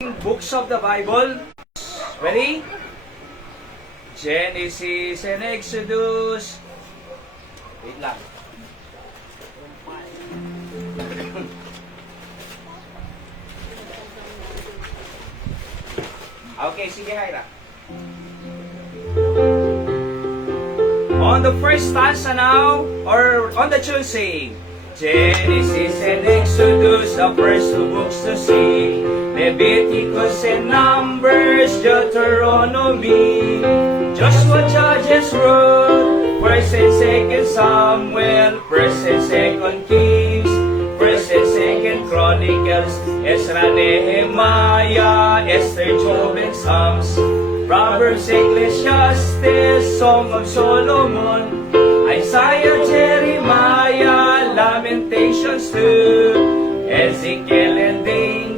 Books of the Bible. Ready? Genesis and Exodus. Wait lang. Okay, sige, Hyra. On the first stanza now, or on the tune sing. Genesis and Exodus, the first two books to see. Leviticus and Numbers, Deuteronomy. Joshua, Judges, Ruth, First and Second Samuel, First and Second Kings, First and Second Chronicles, Ezra, Nehemiah, Esther, Job, and Psalms, Proverbs, Ecclesiastes, Song of Solomon, Isaiah, Jeremiah, Lamentations 2, Ezekiel and Daniel,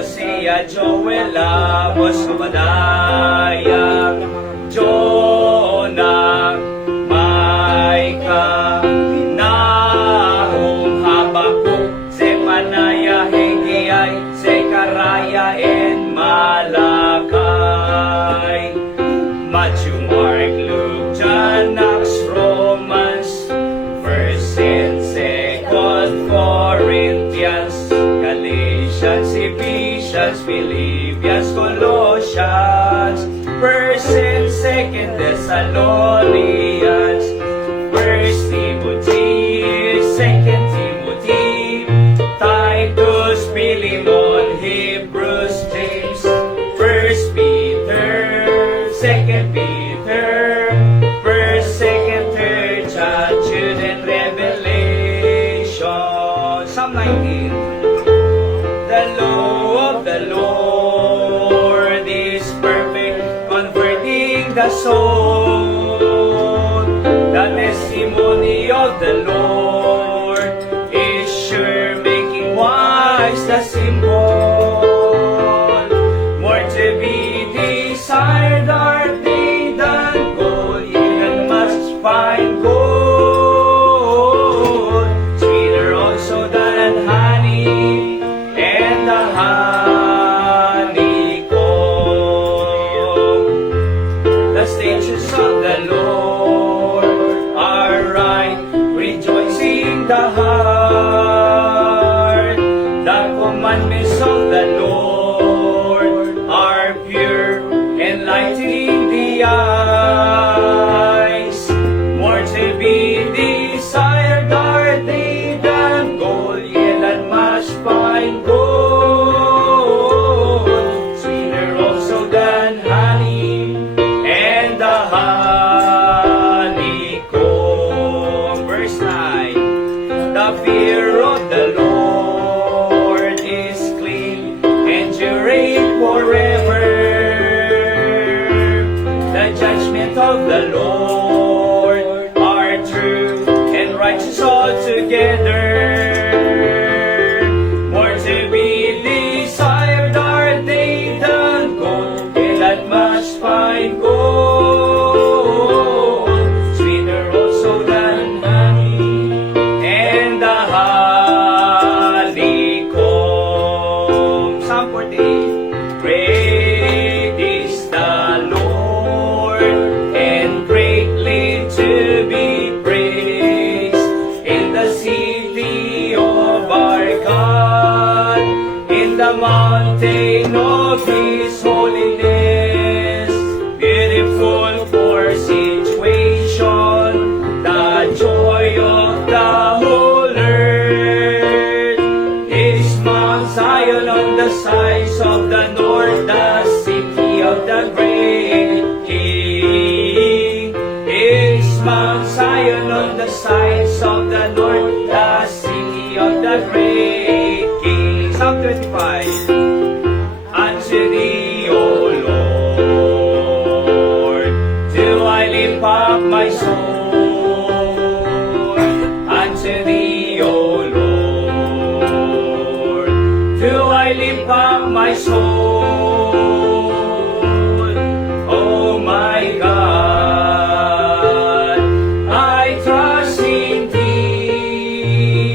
Hosea, Joel, Amos, Obadiah, Jonah, Micah, Nahum, Habakkuk, Zephaniah, Haggai, Zechariah, and Malachi. Matthew, Mark, Luke, John, Acts, Romans, First and Second Corinthians, Galatians, Ephesians, Philippians, Colossians, First and Second Thessalonians, First Timothy, Second Timothy, Titus, Philemon, Hebrews, James, First Peter, Second Peter, First, Second, Third, John, Jude, and Revelation. Psalm 19. The law of the Lord is perfect, converting the soul. The testimony of the Lord is sure, making wise the simple. More to be desired are they than gold, even much fine gold, sweeter also than honey and the honeycomb. The statutes of the Lord are right, rejoicing the heart. The commandments of the Lord are pure, enlightening the eyes. More to be desired are they than gold, yea, than much fine gold, sweeter also than honey and the honeycomb. Verse 9. The fear of the Lord is clean, enduring forever. The judgment of the Lord are true and righteous altogether. More to be desired are they than gold, yea, than much fine gold, sweeter also than honey and the honeycomb. Psalm 48. Great is the Lord, and greatly to be praised in the city of our God, in the mountain of His holiness. Beautiful for situation, the joy of the whole earth is Mount Zion on the sides of the north, the city of the great King. Is Mount Zion on the sides of the north, the city of the great King. Psalm 25. Unto thee, O Lord, do I lift up my soul. Unto thee, O Lord, do I lift up my soul. Oh my God, I trust in thee.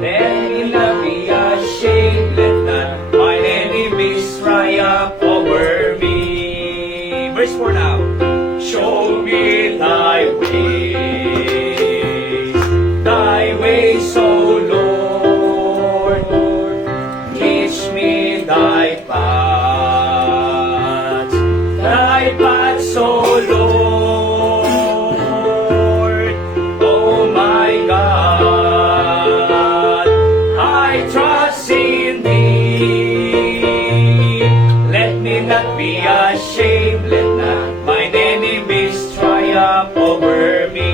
Let me not be ashamed, let not mine enemies verse 4 now. Show me thy ways, O Lord. Teach me thy paths, O Lord. Oh my God, I trust in thee. Let me not be ashamed, let not mine enemies triumph over me.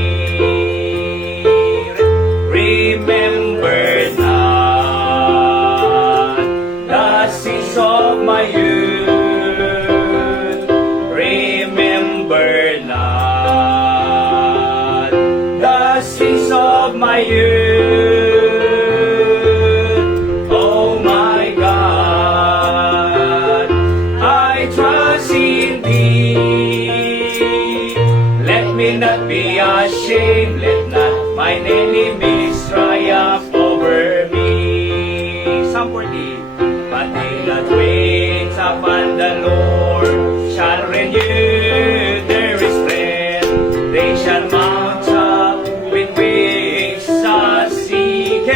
Remember not the sins of my youth. Remember not the sins of my youth. Oh my God, I trust in thee. Let me not be ashamed, let not mine enemies triumph over me. Psalm 40. But they that wait upon the Lord shall renew their strength. They shall mount up with wings as eagles.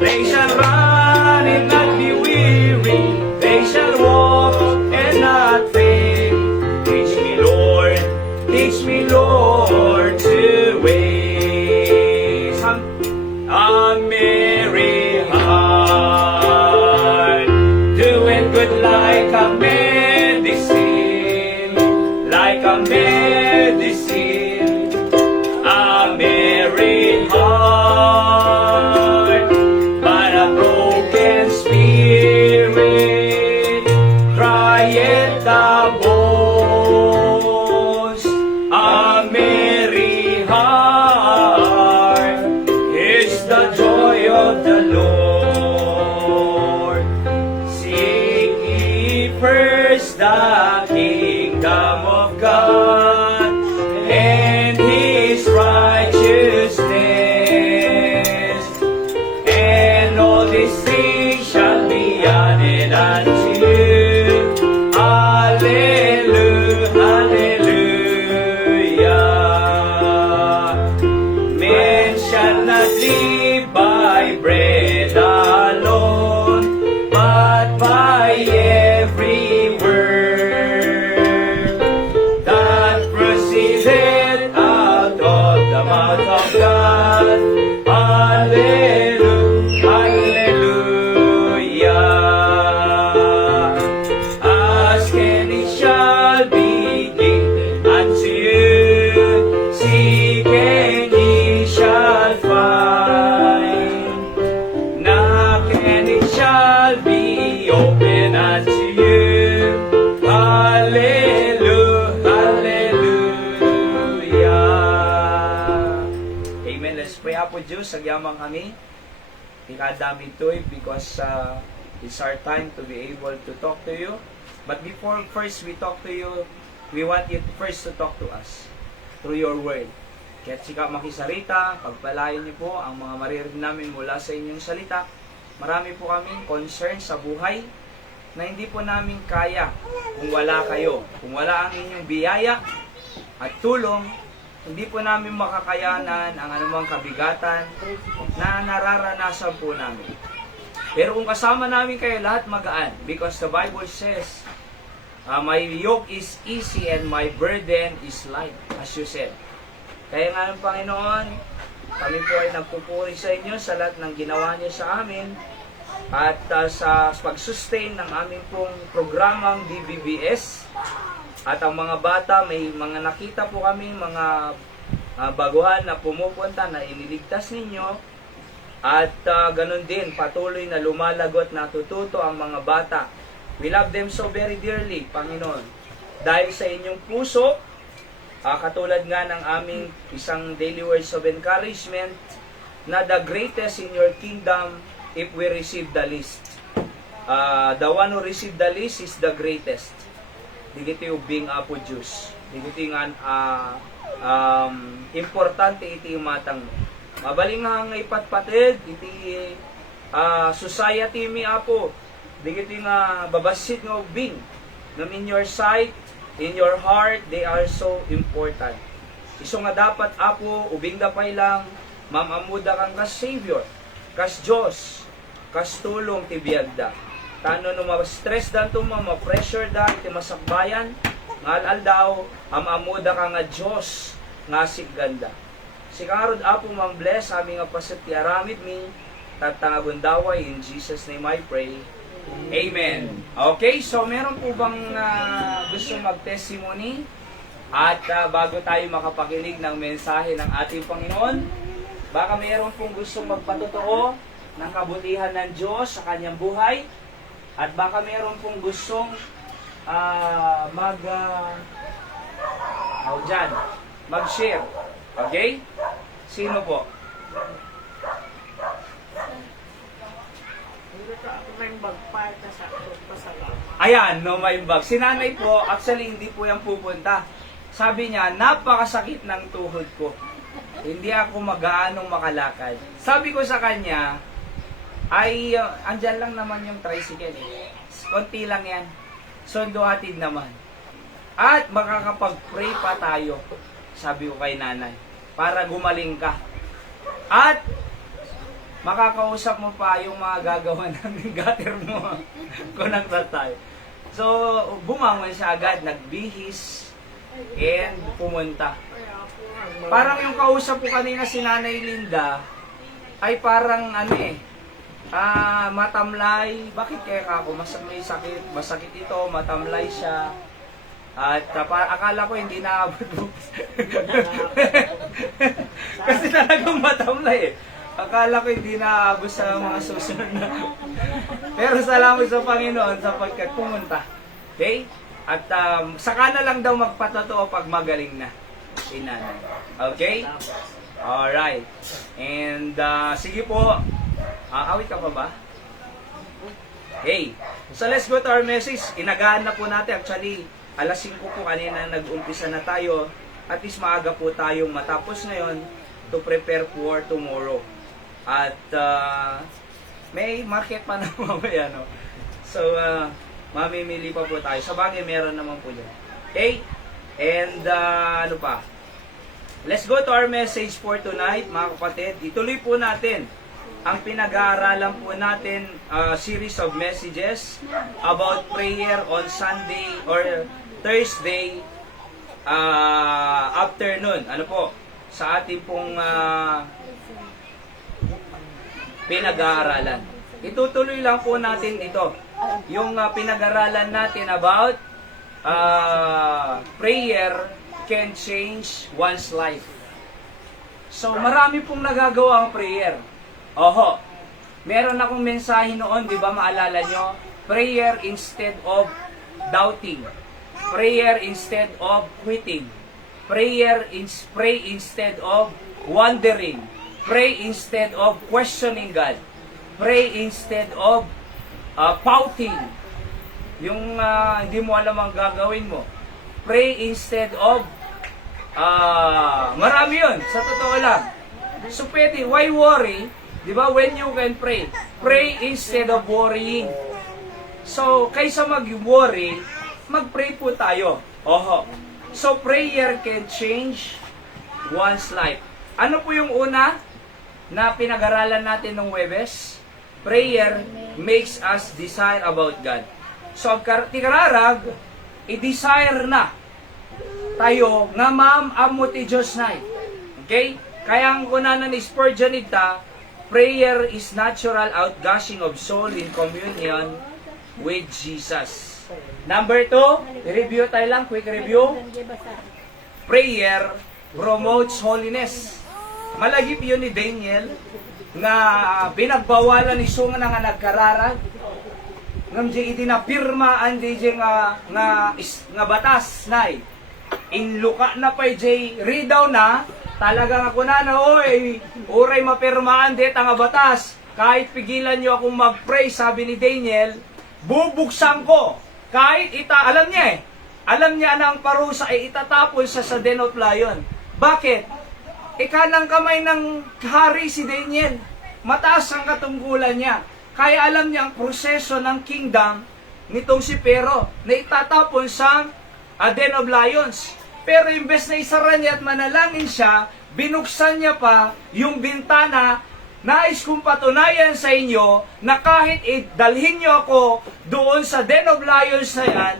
They shall run and not be weary. They shall walk and not faint. Teach me, Lord, to wait. A merry heart, doing good like a medicine, like a medicine. A merry heart, but a broken spirit crieth the bones. A merry heart is the joy of the Lord. Seek ye first the kingdom of God and His righteousness, and all these things shall be added unto you. Hallelujah, hallelujah. Men shall not live by bread alone, but by every word that proceeded out of the mouth of God. Hallelujah, hallelujah. Ask and it shall be given unto you. Seek and ye shall find. Knock and it shall be open unto you. Hallelujah, hallelujah. Amen. Let's pray. Apo Diyos, sagyamang kami. Ikadami ito'y because it's our time to be able to talk to you. But before first we talk to you, we want you first to talk to us through your word. Kaya't sika makisarita, pagpalain niyo po ang mga maririnig namin mula sa inyong salita. Marami po kaming concern sa buhay na hindi po namin kaya kung wala kayo. Kung wala ang inyong biyaya at tulong, hindi po namin makakayanan ang anumang kabigatan na nararanasan po namin. Pero kung kasama namin kayo, lahat magaan. Because the Bible says, my yoke is easy and my burden is light, as you said. Kaya nga ng Panginoon, kami po ay nagpupuri sa inyo sa lahat ng ginawa niyo sa amin at sa pag-sustain ng aming pong programang DBBS. At ang mga bata, may mga nakita po kami, mga baguhan na pumupunta na iniligtas ninyo. At ganun din, patuloy na lumalagot na tututo ang mga bata. We love them so very dearly, Panginoon. Dahil sa inyong puso, katulad nga ng aming isang daily words of encouragement, na the greatest in your kingdom if we receive the least. The one who received the least is the greatest. Digiti ubing Apo Diyos. Digiti nga importante iti matang mo. Mabaling nga ipatpatid iti society mi Apo. Digiti nga babasit nga ubing. ngam in your sight, in your heart, they are so important. Iso nga dapat apo, ubing dapay lang, mamamuda kang kas Savior, kas Diyos, kas tulong ti biyagda. Tano no ma-stress dan to, ma-pressure dan, ti masakbayan, ngal daw, amamuda ka nga Diyos, nga sigganda. Si karod apo mam-bless, aming nga pasit ti aramid mi, tatangagundaway, in Jesus' name I pray. Amen. Okay, so meron po bang gusto mag-testimony? At bago tayo makapakinig ng mensahe ng ating Panginoon, baka meron pong gusto magpatotoo ng kabutihan ng Diyos sa kanyang buhay. At baka meron pong gustong mag-share. Okay? Sino po? Ayan, no, may bag. Si nanay po, actually hindi po yan pupunta. Sabi niya, napakasakit ng tuhod ko. Hindi ako mag-aanong makalakad. Sabi ko sa kanya, ay, andyan lang naman yung tricycle eh. Konti lang yan. Sundo hatid naman. At makakapag-pray pa tayo, sabi ko kay nanay, para gumaling ka. At makakausap mo pa yung mga gagawa ng gutter mo kung nagtatay. So, bumangon siya agad, nagbihis, and pumunta. Parang yung kausap ko kanina si Nanay Linda, ay parang matamlay. Bakit kaya ako? May sakit, masakit ito, matamlay siya. At akala ko hindi naabot. Kasi talagang matamlay eh. Akala ko hindi naabot sa mga susunod na. Pero salamat sa Panginoon sapagkat pumunta. Okay? At saka na lang daw magpatotoo pag magaling na si nanay. Okay? Alright. And sige po. Awit ka pa ba? Hey. So let's go to our message. Inagaan na po natin. Actually, alas 5 po kanina nag-umpisa na tayo. At least maaga po tayong matapos ngayon to prepare for tomorrow. At may market pa na mamaya, no? So, mamimili pa po tayo. Sa bagay, meron naman po dyan. Okay? And, ano pa? Let's go to our message for tonight, mga kapatid. Ituloy po natin ang pinag-aaralan po natin, series of messages about prayer on Sunday or Thursday afternoon. Ano po? Sa ating pong pinag-aaralan. Itutuloy lang po natin ito. Yung pinag-aaralan natin about prayer can change one's life. So, marami pong nagagawa ang prayer. Oho, meron akong mensahe noon, di ba maalala nyo? Prayer instead of doubting. Prayer instead of quitting. Pray instead of wondering. Pray instead of questioning God. Pray instead of pouting. Yung hindi mo alam ang gagawin mo. Pray instead of marami yun, sa totoo lang. So pwede, why worry? Di ba, when you can pray? Pray instead of worrying. So, kaysa mag-worry, mag-pray po tayo. Oho. So, prayer can change one's life. Ano po yung una na pinag-aralan natin ng Webes? Prayer makes us desire about God. So, tikararag, i-desire na tayo nga ma'am amo ti Diyos na. Okay? Kaya ang kunanan ni Spurgeon ita, prayer is natural outgushing of soul in communion with Jesus. Number 2, review tayo lang, quick review. Prayer promotes holiness. Malagip yun ni Daniel nga binagbawalan ni Sunga nga nagkararag. Ngam di itinapirma ang di nga batas nay. Inluka na pa jay redaw na talagang ako na oy oray mapirmaan det ang batas. Kahit pigilan niyo akong mag-pray, sabi ni Daniel, bubuksan ko. Kahit alam niya na ang parusa ay itatapon sa den of lion. Bakit? Ikanang kamay ng hari si Daniel. Mataas ang katungkulan niya. Kaya alam niya ang proseso ng kingdom nitong si Pero na itatapon sa Den of Lions. Pero imbes na isara niya at manalangin siya, binuksan niya pa yung bintana. Nais kong patunayan sa inyo na kahit dalhin niyo ako doon sa Den of Lions na yan,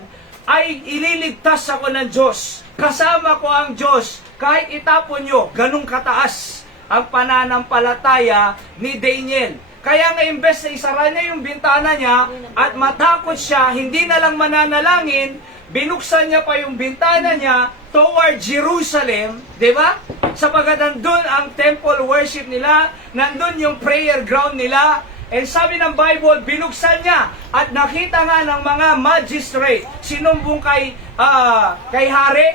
ay ililigtas ako ng Diyos. Kasama ko ang Diyos. Kahit itapon nyo, ganun kataas ang pananampalataya ni Daniel. Kaya nga imbes na isara niya yung bintana niya at matakot siya, hindi na lang mananalangin, binuksan niya pa yung bintana niya toward Jerusalem, di ba? Sapagkat nandun ang temple worship nila, nandun yung prayer ground nila, and sabi ng Bible, binuksan niya at nakita nga ng mga magistrate, sinumbong kay hari,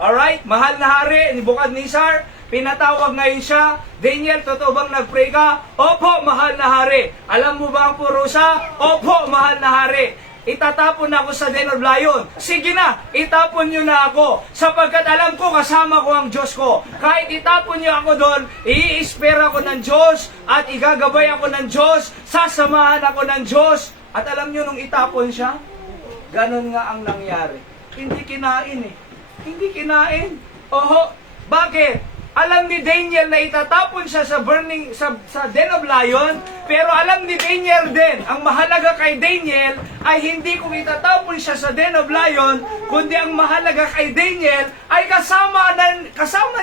alright, mahal na hari, ni Nebukadnezar, pinatawag ngayon siya, Daniel, totoo bang nag-pray ka? Opo, mahal na hari. Alam mo ba ang purusa? Opo, mahal na hari. Itatapon na ako sa Den of Lion. Sige na, itapon nyo na ako. Sapagkat alam ko, kasama ko ang Diyos ko. Kahit itapon nyo ako doon, i-espera ako ng Diyos at igagabay ako ng Diyos, sasamahan ako ng Diyos. At alam nyo, nung itapon siya, ganun nga ang nangyari. Hindi kinain eh. Hindi kinain. Oho, bakit? Alam ni Daniel na itatapon siya sa Den of Lion, pero alam ni Daniel din, ang mahalaga kay Daniel ay hindi kung itatapon siya sa Den of Lion, kundi ang mahalaga kay Daniel ay kasama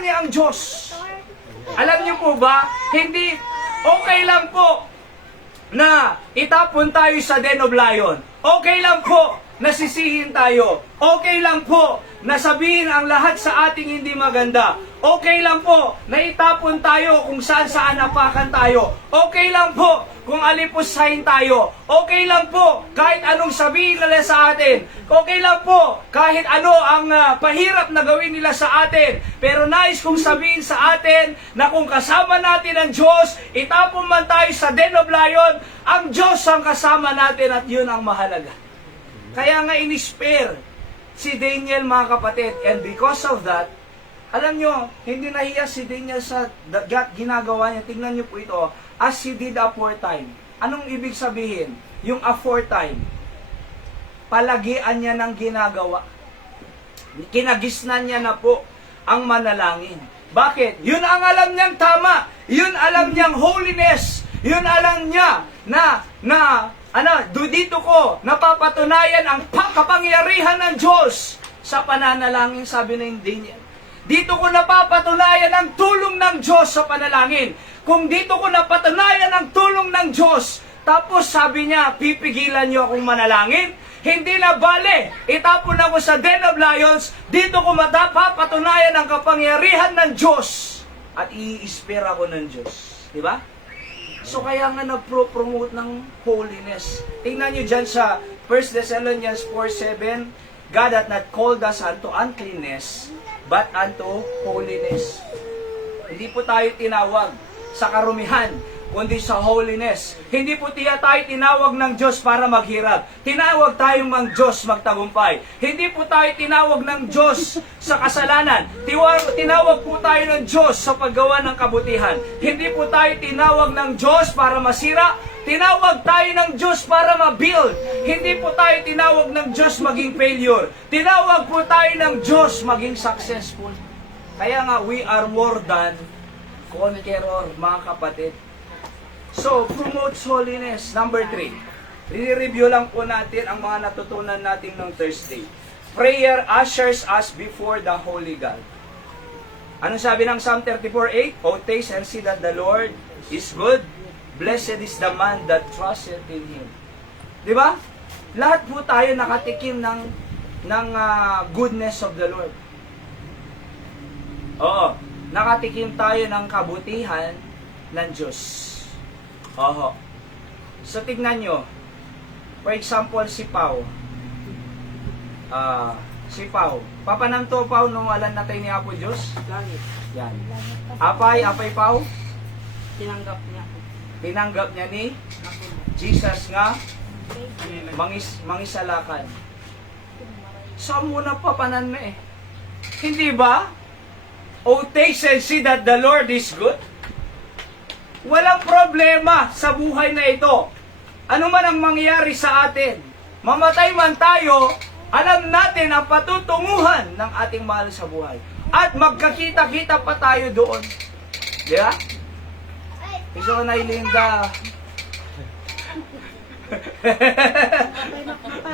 niya ang Diyos. Alam niyo po ba, hindi okay lang po na itapon tayo sa Den of Lion. Okay lang po na sisihin tayo. Okay lang po na sabihin ang lahat sa ating hindi maganda. Okay lang po na itapon tayo kung saan napakan tayo. Okay lang po kung alipusahin tayo. Okay lang po kahit anong sabihin nila sa atin. Okay lang po kahit ano ang pahirap na gawin nila sa atin. Pero nais kong sabihin sa atin na kung kasama natin ang Diyos, itapon man tayo sa Den of Lion, ang Diyos ang kasama natin at yun ang mahalaga. Kaya nga in-spare si Daniel, mga kapatid. And because of that, alam nyo, hindi nahiya si Daniel sa ginagawa niya. Tingnan nyo po ito, as he did aforetime. Anong ibig sabihin? Yung aforetime, palagian niya ng ginagawa. Kinagisnan niya na po ang manalangin. Bakit? Yun ang alam niyang tama. Yun alam niyang holiness. Yun alam niya na dito ko napapatunayan ang kapangyarihan ng Diyos sa pananalangin, sabi ng Daniel. Dito ko napapatunayan ang tulong ng Diyos sa panalangin. Kung dito ko napatunayan ang tulong ng Diyos, tapos sabi niya, pipigilan niyo akong manalangin? Hindi na bale, itapon ako sa Den of Lions, dito ko mapapatunayan ang kapangyarihan ng Diyos at i-espera ko ng Diyos. Diba? So kaya nga nagpro-promote ng holiness. Tingnan nyo dyan sa 1 Thessalonians 4:7, God hath not called us unto uncleanness, but unto holiness. Hindi po tayo tinawag sa karumihan, kundi sa holiness. Hindi po tayo tinawag ng Diyos para maghirap. Tinawag tayong ng Diyos magtagumpay. Hindi po tayo tinawag ng Diyos sa kasalanan. Tinawag po tayo ng Diyos sa paggawa ng kabutihan. Hindi po tayo tinawag ng Diyos para masira. Tinawag tayo ng Diyos para ma-build. Hindi po tayo tinawag ng Diyos maging failure. Tinawag po tayo ng Diyos maging successful. Kaya nga, we are more than conqueror, mga kapatid. So, promotes holiness. Number 3. Re-review lang po natin ang mga natutunan natin ng Thursday. Prayer ushers us before the Holy God. Ano sabi ng Psalm 34:8? Oh, taste and see that the Lord is good. Blessed is the man that trusteth in Him. Di ba? Lahat po tayo nakatikim ng goodness of the Lord. Oo. Nakatikim tayo ng kabutihan ng Diyos. Oo. So, tignan nyo. For example, si Pau. Papananto Pau nung walan na tayo ni Apo Diyos? Langit. Yan. Apay Pau? Tinanggap niya. Tinanggap niya ni Jesus nga mangisalakan. Saan muna papanan na eh? Hindi ba? Oh, taste and see that the Lord is good. Walang problema sa buhay na ito. Ano man ang mangyari sa atin, Mamatay man tayo, alam natin ang patutunguhan ng ating mahal sa buhay. At magkakita-kita pa tayo doon. Di ba? Gusto ko na Linda.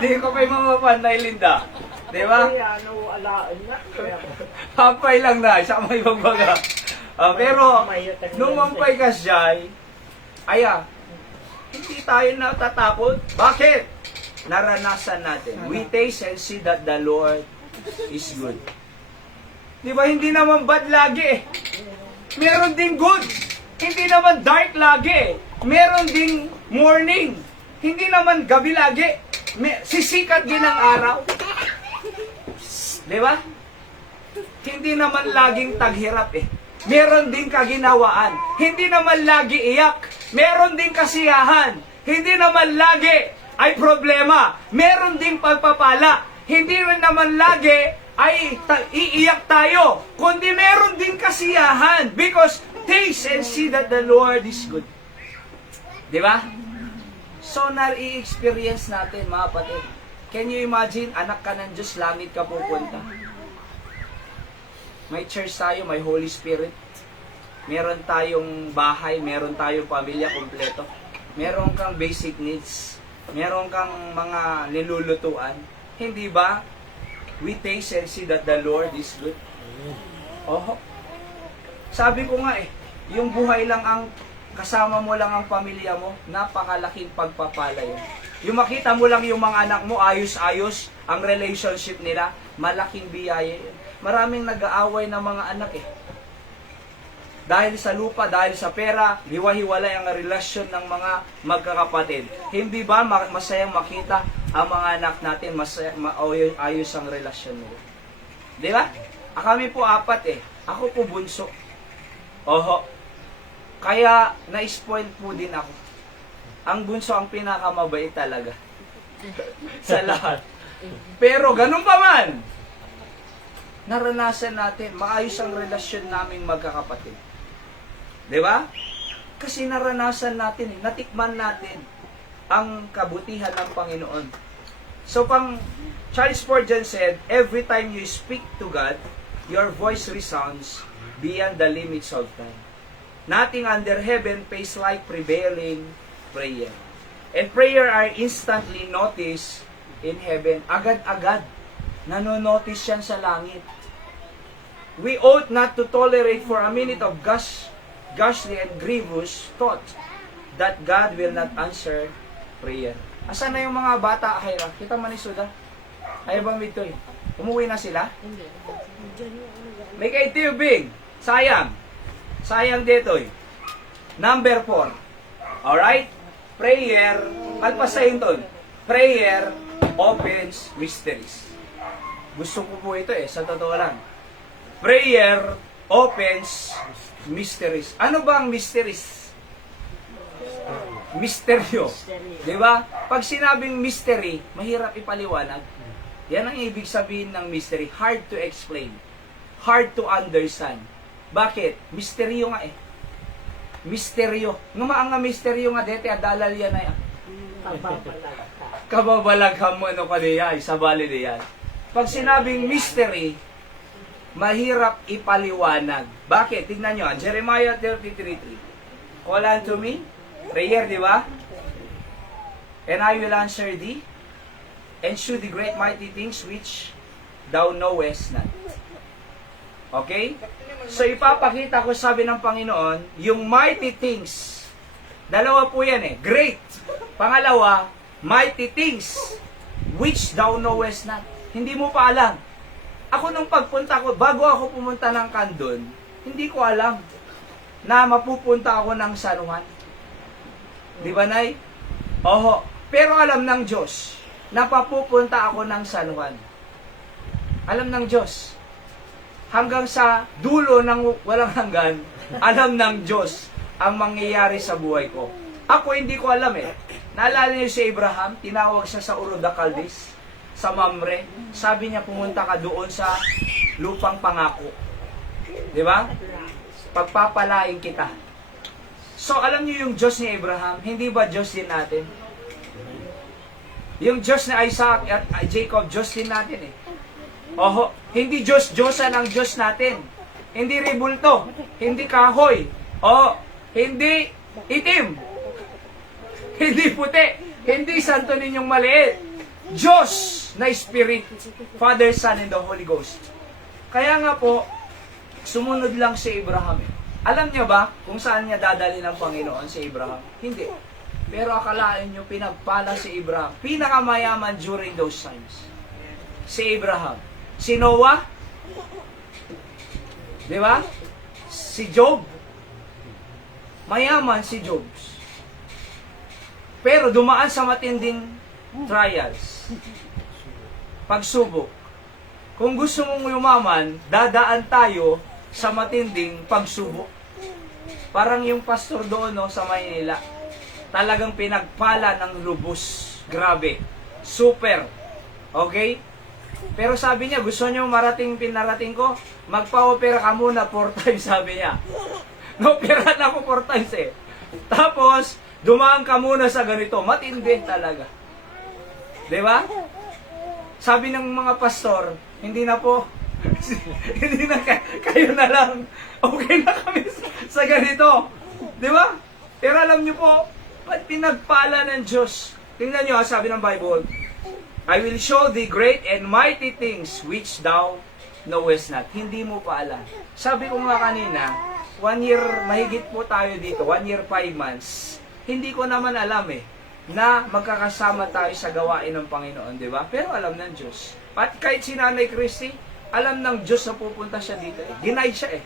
Di ko pa mamapan na Linda. Di ba? Hampay lang na, isa may ibang baga. Pero, nung mampay ka siya, hindi tayo natatakot. Bakit? Naranasan natin. We taste and see that the Lord is good. Di ba, hindi naman bad lagi eh. Meron ding good. Hindi naman dark lagi eh. Meron ding morning. Hindi naman gabi lagi. Sisikat din ang araw. Di ba? Hindi naman laging taghirap eh. Meron din kaginawaan. Hindi naman lagi iyak. Meron din kasiyahan. Hindi naman lagi ay problema. Meron din pagpapala. Hindi rin naman lagi ay iiyak tayo. Kundi meron din kasiyahan. Because taste and see that the Lord is good. Di ba? So, nai-experience natin, mga kapatid. Can you imagine, anak ka ng Diyos, langit ka pupunta. May church tayo, may Holy Spirit. Meron tayong bahay, meron tayong pamilya kompleto. Meron kang basic needs. Meron kang mga nilulutuan. Hindi ba? We taste and see that the Lord is good. Oh. Sabi ko nga yung buhay lang ang kasama mo lang ang pamilya mo, napakalaking pagpapala yun. Yung makita mo lang yung mga anak mo, ayos-ayos ang relationship nila, malaking biyaya yun. Maraming nag-aaway ng mga anak Dahil sa lupa, dahil sa pera, hiwa-hiwalay ang relasyon ng mga magkakapatid. Hindi ba masayang makita ang mga anak natin, ayos ang relasyon nila? Di ba? Kami po 4 Ako po bunso. Oho. Kaya, na-spoil po din ako. Ang bunso ang pinakamabait talaga. Sa lahat. Pero, ganun pa man, naranasan natin, maayos ang relasyon naming magkakapatid. Di ba? Kasi naranasan natin, natikman natin ang kabutihan ng Panginoon. So, Charles Spurgeon said, every time you speak to God, your voice resounds beyond the limits of time. Nothing under heaven pays like prevailing prayer. And prayer are instantly noticed in heaven. Agad-agad. Nanonotice yan sa langit. We ought not to tolerate for a minute of ghastly and grievous thought that God will not answer prayer. Asan na yung mga bata, Ahira? Kita man ni Suda? Ay bang Victoy? Umuwi na sila? May kay Tiyubing. Sayang. Sayang dito Number 4. Alright? Prayer, alpasayin to. Prayer opens mysteries. Gusto ko po ito sa totoo lang. Prayer opens mysteries. Ano ba ang mysteries? Misteryo. Di ba? Pag sinabing mystery, mahirap ipaliwanag. Yan ang ibig sabihin ng mystery. Hard to explain. Hard to understand. Bakit? Misteryo nga Misteryo. Nga nga misteryo nga dete adalal yan na Kababalaghan mo ano ka diya, sabali diyan. Pag sinabing mystery, mahirap ipaliwanag. Bakit? Tignan nyo, Jeremiah 33:3. Call unto me, prayer, di ba? And I will answer thee, and shew the great mighty things which thou knowest not. Okay? So ipapakita ko, sabi ng Panginoon, yung mighty things. Dalawa po yan Great. Pangalawa, mighty things which thou knowest not. Hindi mo pa alam. Ako nung pagpunta ko, bago ako pumunta ng Candon, hindi ko alam na mapupunta ako ng San Juan. Di ba, Nay? Oho. Pero alam ng Diyos na papupunta ako ng San Juan. Alam ng Diyos. Hanggang sa dulo ng walang hanggan, alam ng Diyos ang mangyayari sa buhay ko. Ako hindi ko alam Naalala niyo si Abraham, tinawag siya sa Ur of the Chaldees, sa Mamre. Sabi niya, pumunta ka doon sa lupang pangako. Di ba? Pagpapalain kita. So, alam niyo yung Diyos ni Abraham, hindi ba Diyos din natin? Yung Diyos ni Isaac at Jacob, Diyos din natin eh. Oho, hindi Diyos-Diyosan ang Diyos natin. Hindi ribulto, hindi kahoy, hindi itim, hindi puti, hindi santo ninyong maliit. Diyos na Spirit, Father, Son, and the Holy Ghost. Kaya nga po, sumunod lang si Abraham eh. Alam niya ba kung saan niya dadali ng Panginoon si Abraham? Hindi. Pero akalain niyo, pinagpala si Abraham. Pinakamayaman during those times. Si Abraham. Si Noah. Di ba? Si Job. Mayaman si Job. Pero dumaan sa matinding trials. Pagsubok. Kung gusto mong yumaman, dadaan tayo sa matinding pagsubok. Parang yung pastor doon no, sa Maynila. Talagang pinagpala ng lubos. Grabe. Super. Okay? Pero sabi niya, gusto niyo marating pinarating ko? Magpa-opera ka muna 4 times, sabi niya. No-opera na ako 4 times eh. Tapos, dumaan ka muna sa ganito. Matindi talaga. Diba? Sabi ng mga pastor, hindi na po, hindi na kayo na lang. Okay na kami sa ganito. Diba? Pero alam niyo po, ba't pinagpala ng Diyos? Tingnan niyo, sabi ng Bible, I will show thee great and mighty things which thou knowest not. Hindi mo pa alam. Sabi ko nga kanina, 1 year, mahigit po tayo dito, 1 year, 5 months. Hindi ko naman alam na magkakasama tayo sa gawain ng Panginoon, di ba? Pero alam ng Diyos. At kahit si Nanay Christy, alam ng Diyos na pupunta siya dito. Denied siya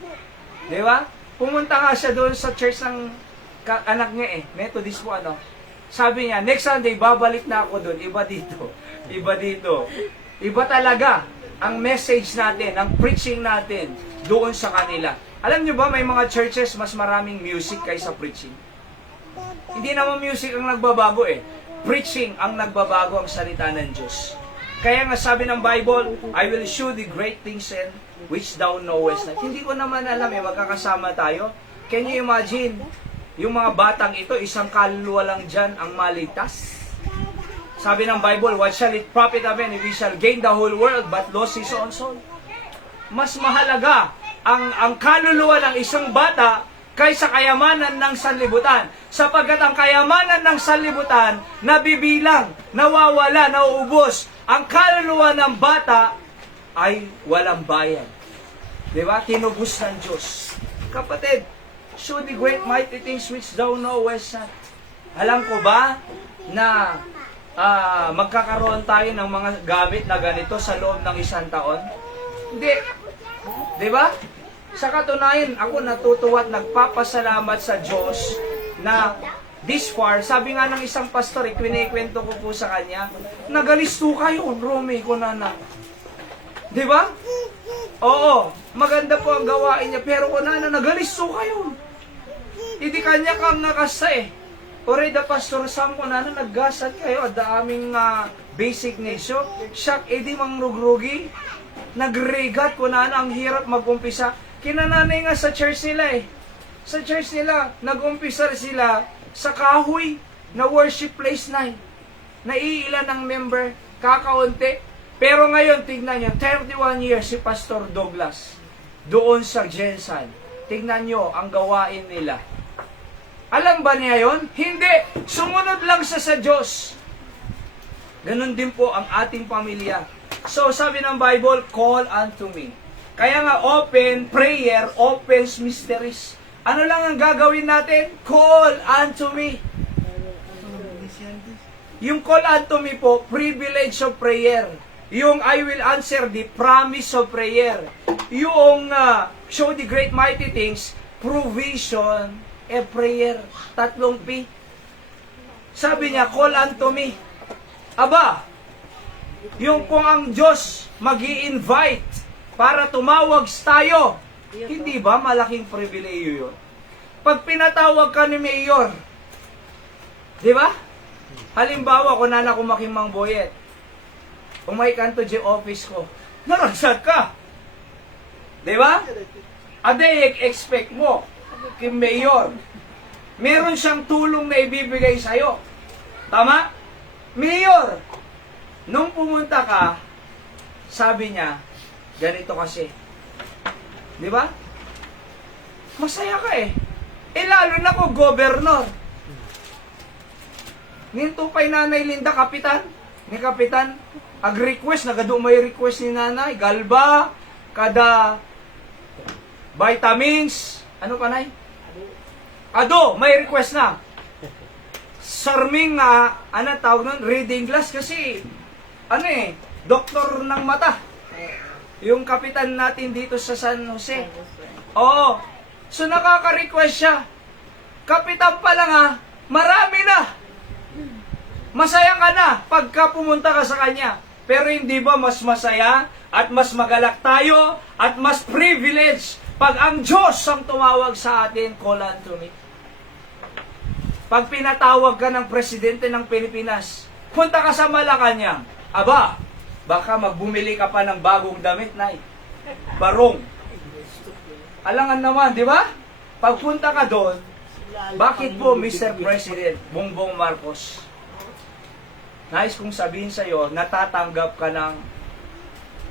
Di ba? Pumunta nga siya doon sa church ng anak niya Methodist po Sabi niya, next Sunday, babalik na ako doon. Iba dito. Iba dito. Iba talaga ang message natin, ang preaching natin doon sa kanila. Alam niyo ba, may mga churches mas maraming music kaysa preaching. Hindi naman music ang nagbabago Preaching ang nagbabago ang salita ng Diyos. Kaya nga sabi ng Bible, I will show the great things and which thou knowest not. Hindi ko naman alam magkakasama tayo. Can you imagine? Yung mga batang ito, isang kaluluwa lang dyan ang maligtas. Sabi ng Bible, what shall it profit a man if we shall gain the whole world but lose his own soul? Mas mahalaga ang kaluluwa ng isang bata kaysa kayamanan ng sanlibutan. Sapagkat ang kayamanan ng sanlibutan, nabibilang, nawawala, nauubos. Ang kaluluwa ng bata ay walang bayan. Diba? Tinubos ng Diyos. Kapatid, show the great mighty things which thou knowest not. Alam ko ba na magkakaroon tayo ng mga gamit na ganito sa loob ng 1 taon? Hindi. Diba? Sa katunayan, ako natutuwa at nagpapasalamat sa Diyos na this far, sabi nga ng isang pastor, kwento ko po sa kanya, nagalisto kayo, Romy, kunana. Diba? Oo, maganda po ang gawain niya, pero kunana, nagalisto kayo. Hindi kanya kang nakasa Already the pastor Sam kunana, naggasat kayo at aming basic needs. So, siyak, edi mangrugrugi, nagregat kunana, ang hirap mag-umpisa. Kinananay nga sa church nila Sa church nila, nag-umpisa sila sa kahoy na worship place night. Naiilan ng member, kakaunti. Pero ngayon, tignan nyo, 31 years si Pastor Douglas doon sa Jensen. Tignan nyo ang gawain nila. Alam ba niya yon? Hindi! Sumunod lang siya sa Diyos. Ganon din po ang ating pamilya. So, sabi ng Bible, call unto me. Kaya nga, open prayer, opens mysteries. Ano lang ang gagawin natin? Call unto me. Yung call unto me po, privilege of prayer. Yung I will answer the promise of prayer. Yung show the great mighty things, provision, prayer. 3 P. Sabi niya, call unto me. Aba, yung kung ang Diyos mag-i-invite para tumawag tayo, hindi ba malaking pribileyo yun? Pag pinatawag ka ni Mayor, di ba? Halimbawa, kung nana kumaking Mang Boyet, umay kanto di office ko, naragsag ka. Di ba? Ade, expect mo, kay Mayor, meron siyang tulong na ibibigay sa'yo. Tama? Mayor, nung pumunta ka, sabi niya, ganito kasi. Di ba? Masaya ka eh. Eh lalo na kung gobernador. Ninto pa'y Nanay Linda, kapitan. Ni kapitan, ag-request, nagado may request ni nanay. Galba, kada vitamins, ano pa nay? Ado, may request na. Sarming, ano tawag nun? Reading glass kasi, ano eh, doktor ng mata. Yung kapitan natin dito sa San Jose. Oo. So nakaka-request siya. Kapitan pa lang marami na. Masaya ka na pagka pumunta ka sa kanya. Pero hindi ba mas masaya at mas magalak tayo at mas privilege pag ang Diyos ang tumawag sa atin, call unto me. Pag pinatawag ka ng presidente ng Pilipinas, punta ka sa Malacanang, aba, baka magbumili ka pa ng bagong damit, nay. Barong. Alangan naman, di ba? Pagpunta ka doon, bakit po, Mr. President, Bongbong Marcos, nais kong sabihin sa'yo, natatanggap ka ng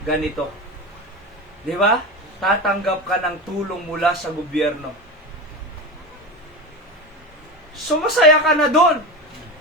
ganito. Di ba? Tatanggap ka ng tulong mula sa gobyerno. So masaya ka na doon.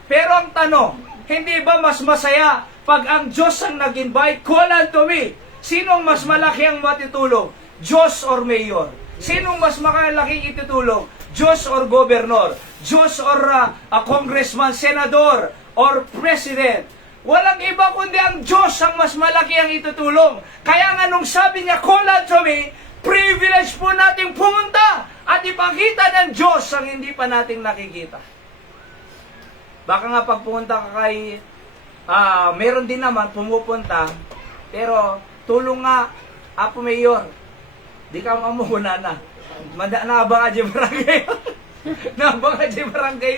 Pero ang tanong, hindi ba mas masaya pag ang Diyos ang nag-invite? Call unto me. Sinong mas malaki ang matitulong? Diyos or mayor? Sinong mas malaki itutulong? Diyos or gobernador? Diyos or a congressman, senador, or president? Walang iba kundi ang Diyos ang mas malaki ang itutulong. Kaya nga nung sabi niya, call unto me, privilege po nating pumunta at ipakita ng Diyos ang hindi pa nating nakikita. Baka nga pag pumunta ka kay, meron din naman pumupunta, pero tulong nga, Apo Mayor, di ka mamuna na. Naabang ka di barangay. Naabang ka di barangay.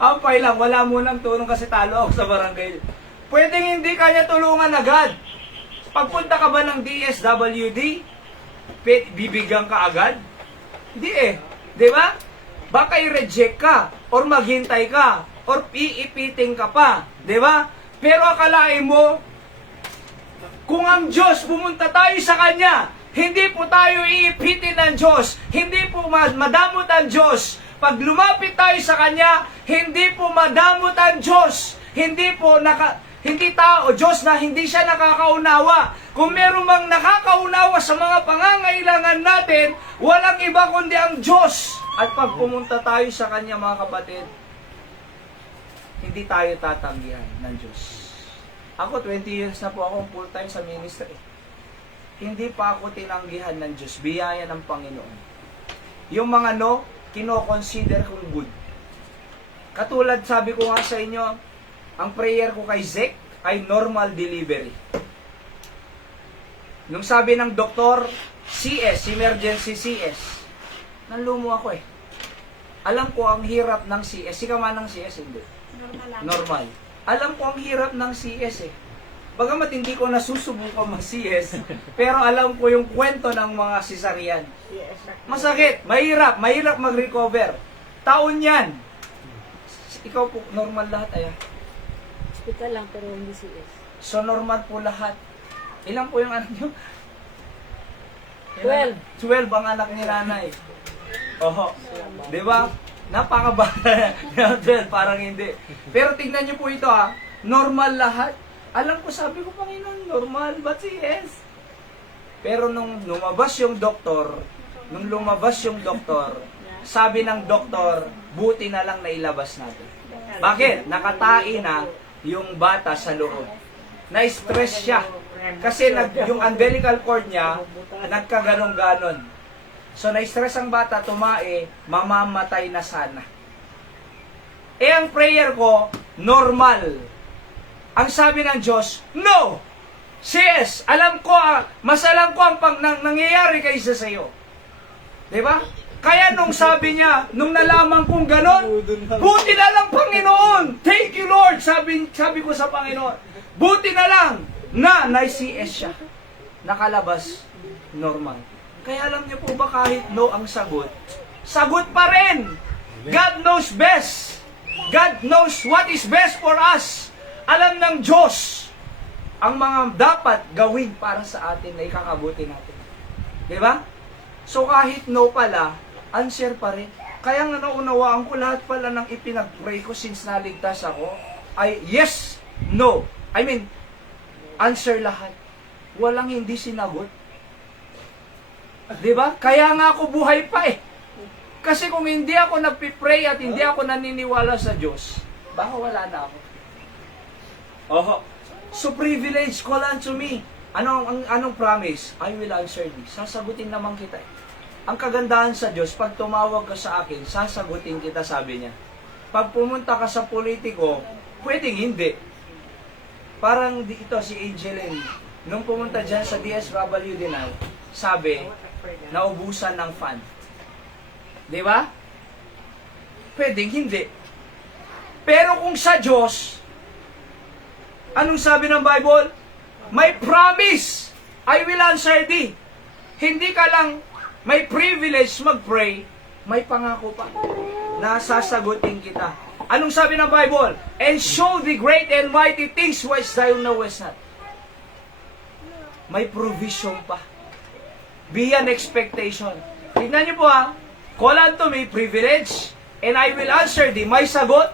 Ampay lang, wala munang tulong kasi talo ako sa barangay. Pwedeng hindi kanya tulungan agad. Pagpunta ka ba ng DSWD, bibigyan ka agad? Hindi eh. Di ba? Baka i-reject ka, or maghintay ka, or iipiting ka pa. Di ba? Pero akalain mo, kung ang Diyos, pumunta tayo sa Kanya, hindi po tayo iipitin ng Diyos, hindi po madamot ang Diyos. Pag lumapit tayo sa Kanya, hindi po madamot ang Diyos. Hindi tao, Diyos na hindi siya nakakaunawa. Kung meron mang nakakaunawa sa mga pangangailangan natin, walang iba kundi ang Diyos. At pag pumunta tayo sa Kanya, mga kapatid, hindi tayo tatanggihan ng Diyos. Ako, 20 years na po akong full-time sa ministry. Hindi pa ako tinanggihan ng Diyos, biyaya ng Panginoon. Yung mga kino-consider kong good. Katulad, sabi ko nga sa inyo, ang prayer ko kay Zek ay normal delivery. Nung sabi ng doktor, CS, emergency CS, nanlumo ako eh. Alam ko ang hirap ng CS. Sika man ng CS, hindi. Normal. Alam ko ang hirap ng CS eh. Bagamat hindi ko nasusubukan mag-CS, pero alam ko yung kwento ng mga cesarean. Masakit, mahirap mag-recover. Taon yan. Ikaw po, normal lahat ay. Hospital lang pero hindi CS. So normal po lahat. Ilan po yung anak nyo? 12. 12 ang anak ni nanay. Oho. Di ba? Napakabata. 12, parang hindi. Pero tingnan nyo po ito normal lahat. Alam ko, sabi ko, Panginoon, normal, ba't CS? Pero nung lumabas yung doktor, sabi ng doktor, buti na lang nailabas natin. Bakit? Nakatai na yung bata sa loob. Na-stress siya. Kasi yung umbilical cord niya, nagkaganon-ganon. So, na-stress ang bata, mamamatay na sana. Eh, ang prayer ko, normal. Ang sabi ng Diyos, no! Yes, alam ko, mas alam ko ang nangyayari kaysa sa'yo. Diba? Kaya nung sabi niya, nung nalaman kong ganon, buti na lang, Panginoon! Thank you, Lord! Sabi ko sa Panginoon, buti na lang na CS siya. Nakalabas, normal. Kaya alam niyo po ba kahit no ang sagot, sagot pa rin! God knows best! God knows what is best for us! Alam ng Diyos ang mga dapat gawin para sa atin na ikakabuti natin. Di ba? So kahit no pala, answer pa rin. Kaya nga naunawaan ko lahat pala ng ipinag-pray ko since naligtas ako ay yes, no. I mean, answer lahat. Walang hindi sinagot. Di ba? Kaya nga ako buhay pa eh. Kasi kung hindi ako nagpipray at hindi ako naniniwala sa Diyos, baka wala na ako. Oho. So privilege, call unto me. Anong promise? I will answer thee. Sasagutin naman kita eh. Ang kagandahan sa Diyos, pag tumawag ka sa akin, sasagutin kita, sabi niya. Pag pumunta ka sa politiko, pwedeng hindi. Parang dito si Angeline, nung pumunta dyan sa DSW Dinal, sabi, naubusan ng fund. Di ba? Pwedeng hindi. Pero kung sa Diyos, anong sabi ng Bible? May promise, I will answer thee. Hindi ka lang may privilege mag-pray, may pangako pa na sasagutin kita. Anong sabi ng Bible? And show the great and mighty things which thou knowest not. May provision pa. Beyond expectation. Tignan niyo po ha. Call unto me, privilege, and I will answer thee. May sagot.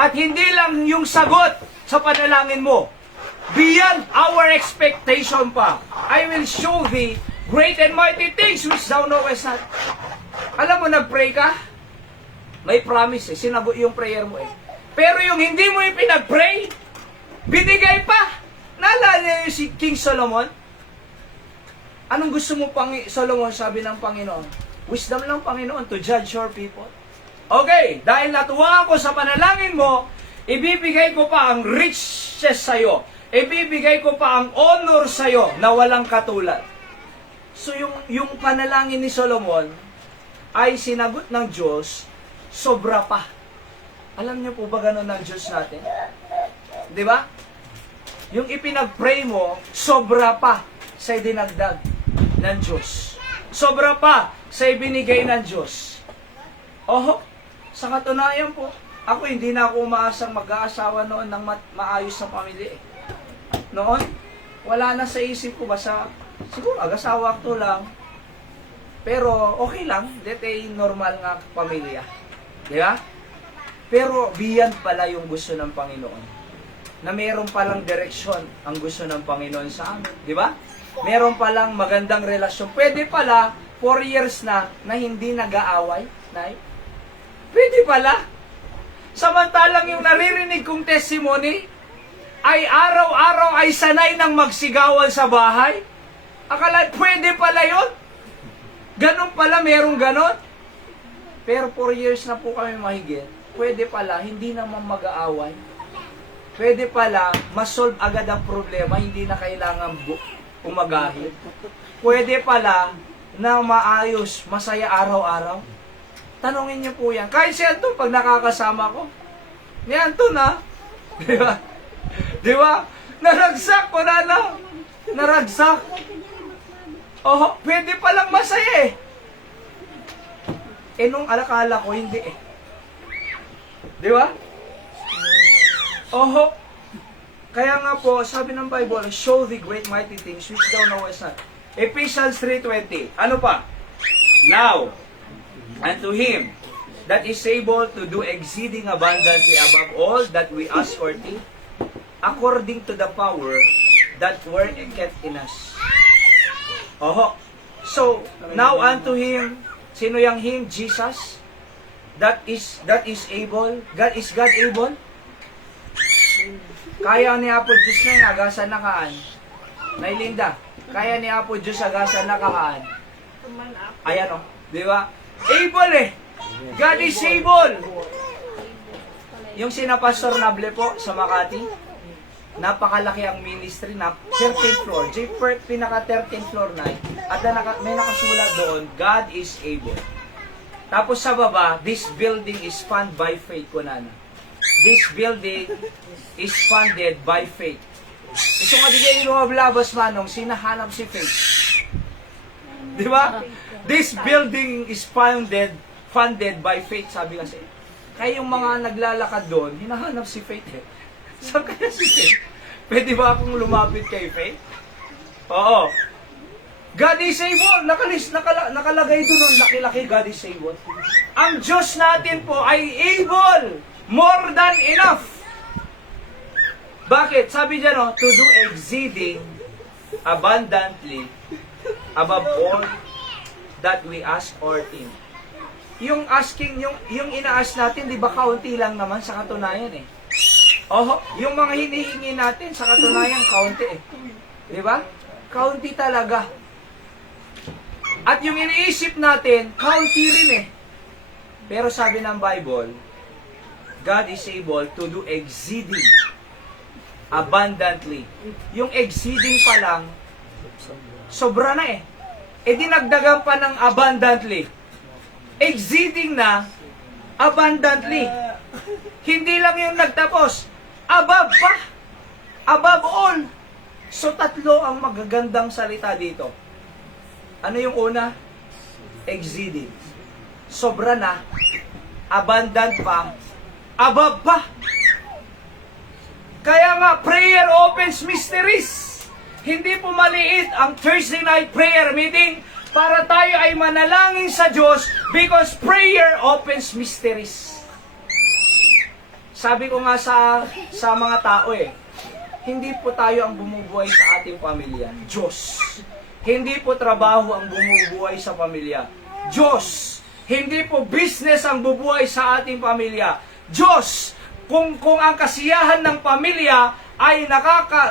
At hindi lang yung sagot sa panalangin mo. Beyond our expectation pa. I will show thee great and mighty things which thou knowest not. Alam mo, nag-pray ka? May promise eh. Sinagot yung prayer mo eh. Pero yung hindi mo yung pinag-pray, binigay pa. Naalala niyo si King Solomon? Anong gusto mo, Solomon, sabi ng Panginoon? Wisdom lang, Panginoon, to judge your people. Okay, dahil natuwa ako sa panalangin mo, ibibigay ko pa ang riches sa'yo. Ibibigay ko pa ang honor sa'yo na walang katulad. So yung panalangin ni Solomon ay sinagot ng Diyos, sobra pa. Alam niyo po ba ganun ng Diyos natin? Di ba? Yung ipinag-pray mo, sobra pa sa dinagdag ng Diyos. Sobra pa sa ibinigay ng Diyos. Oho, sa katunayan po, ako hindi na ako umaasang mag-aasawa noon ng maayos na pamilya eh. Noon, wala na sa isip ko basta, siguro ag-asawa ko lang. Pero okay lang, that ay normal nga pamilya. Di ba? Pero beyond pala yung gusto ng Panginoon. Na meron palang direksyon ang gusto ng Panginoon sa amin. Di ba? Meron palang magandang relasyon. Pwede pala, 4 years na hindi nag-aaway. Nay? Pwede pala. Samantalang yung naririnig kong testimony, ay araw-araw ay sanay ng magsigawan sa bahay. Akala, pwede pala yun? Ganon pala, merong ganon. Pero 4 years na po kami mahigit. Pwede pala, hindi naman mag-aaway. Pwede pala, masolve agad ang problema, hindi na kailangan umagahin. Pwede pala, na maayos, masaya araw-araw. Tanungin niyo po yan. Kahit si Anton, pag nakakasama ko, ni Anton ha, di ba? Di ba? Naragsak ko na lang. Naragsak. Oh, pwede palang masaya eh. Eh nung alakala ko, hindi eh. Di ba? Oho. Kaya nga po, sabi ng Bible, show the great mighty things which thou knowest not. Ephesians 3:20. Ano pa? Now, unto him that is able to do exceeding abundantly above all that we ask or think, according to the power that worketh in us. Oho. So, now unto him, sino yung him? Jesus. That is able. Is God able? Kaya ni Apo Diyos na yung agasan na kaan. Nailinda, kaya ni Apo Diyos agasan na kaan. Ayan o, di ba? Able eh. God is able. Yung sinapastor Nable po sa Makati, napakalaki ang ministry na 13th floor. Pinaka 13th floor na at may nakasulat doon, God is able. Tapos sa baba, this building is funded by faith, kunana. This building is funded by faith. Gusto nga digay yung mablabas manong, sinahanap si faith. Di ba? This building is funded by faith, sabi kasi. Kaya yung mga naglalakad doon, hinahanap si faith eh. Saan kaya si faith? Pwede ba akong lumapit kay Faith? Oo. God is able. Nakalagay doon ng laki-laki, God is able. Ang Diyos natin po ay able. More than enough. Bakit? Sabi niya, no, to do exceeding abundantly above all that we ask or think. Yung asking, yung ina-ask natin, di ba kaunti lang naman sa katunayan eh. Oh, yung mga hinihingi natin sa katunayan, kaunti eh. Di ba? Kaunti talaga. At yung iniisip natin, kaunti rin eh. Pero sabi ng Bible, God is able to do exceeding abundantly. Yung exceeding pa lang, sobra na eh. E dinagdagan pa ng abundantly. Exceeding na, abundantly. Hindi lang yung nagtapos, above pa. Above all. So tatlo ang magagandang salita dito. Ano yung una? Exceeding. Sobra na, abundant pa, above pa. Kaya nga, prayer opens mysteries. Hindi po maliit ang Thursday night prayer meeting para tayo ay manalangin sa Diyos because prayer opens mysteries. Sabi ko nga sa mga tao hindi po tayo ang bumubuhay sa ating pamilya. Diyos. Hindi po trabaho ang bumubuhay sa pamilya. Diyos. Hindi po business ang bubuhay sa ating pamilya. Diyos. Kung ang kasiyahan ng pamilya ay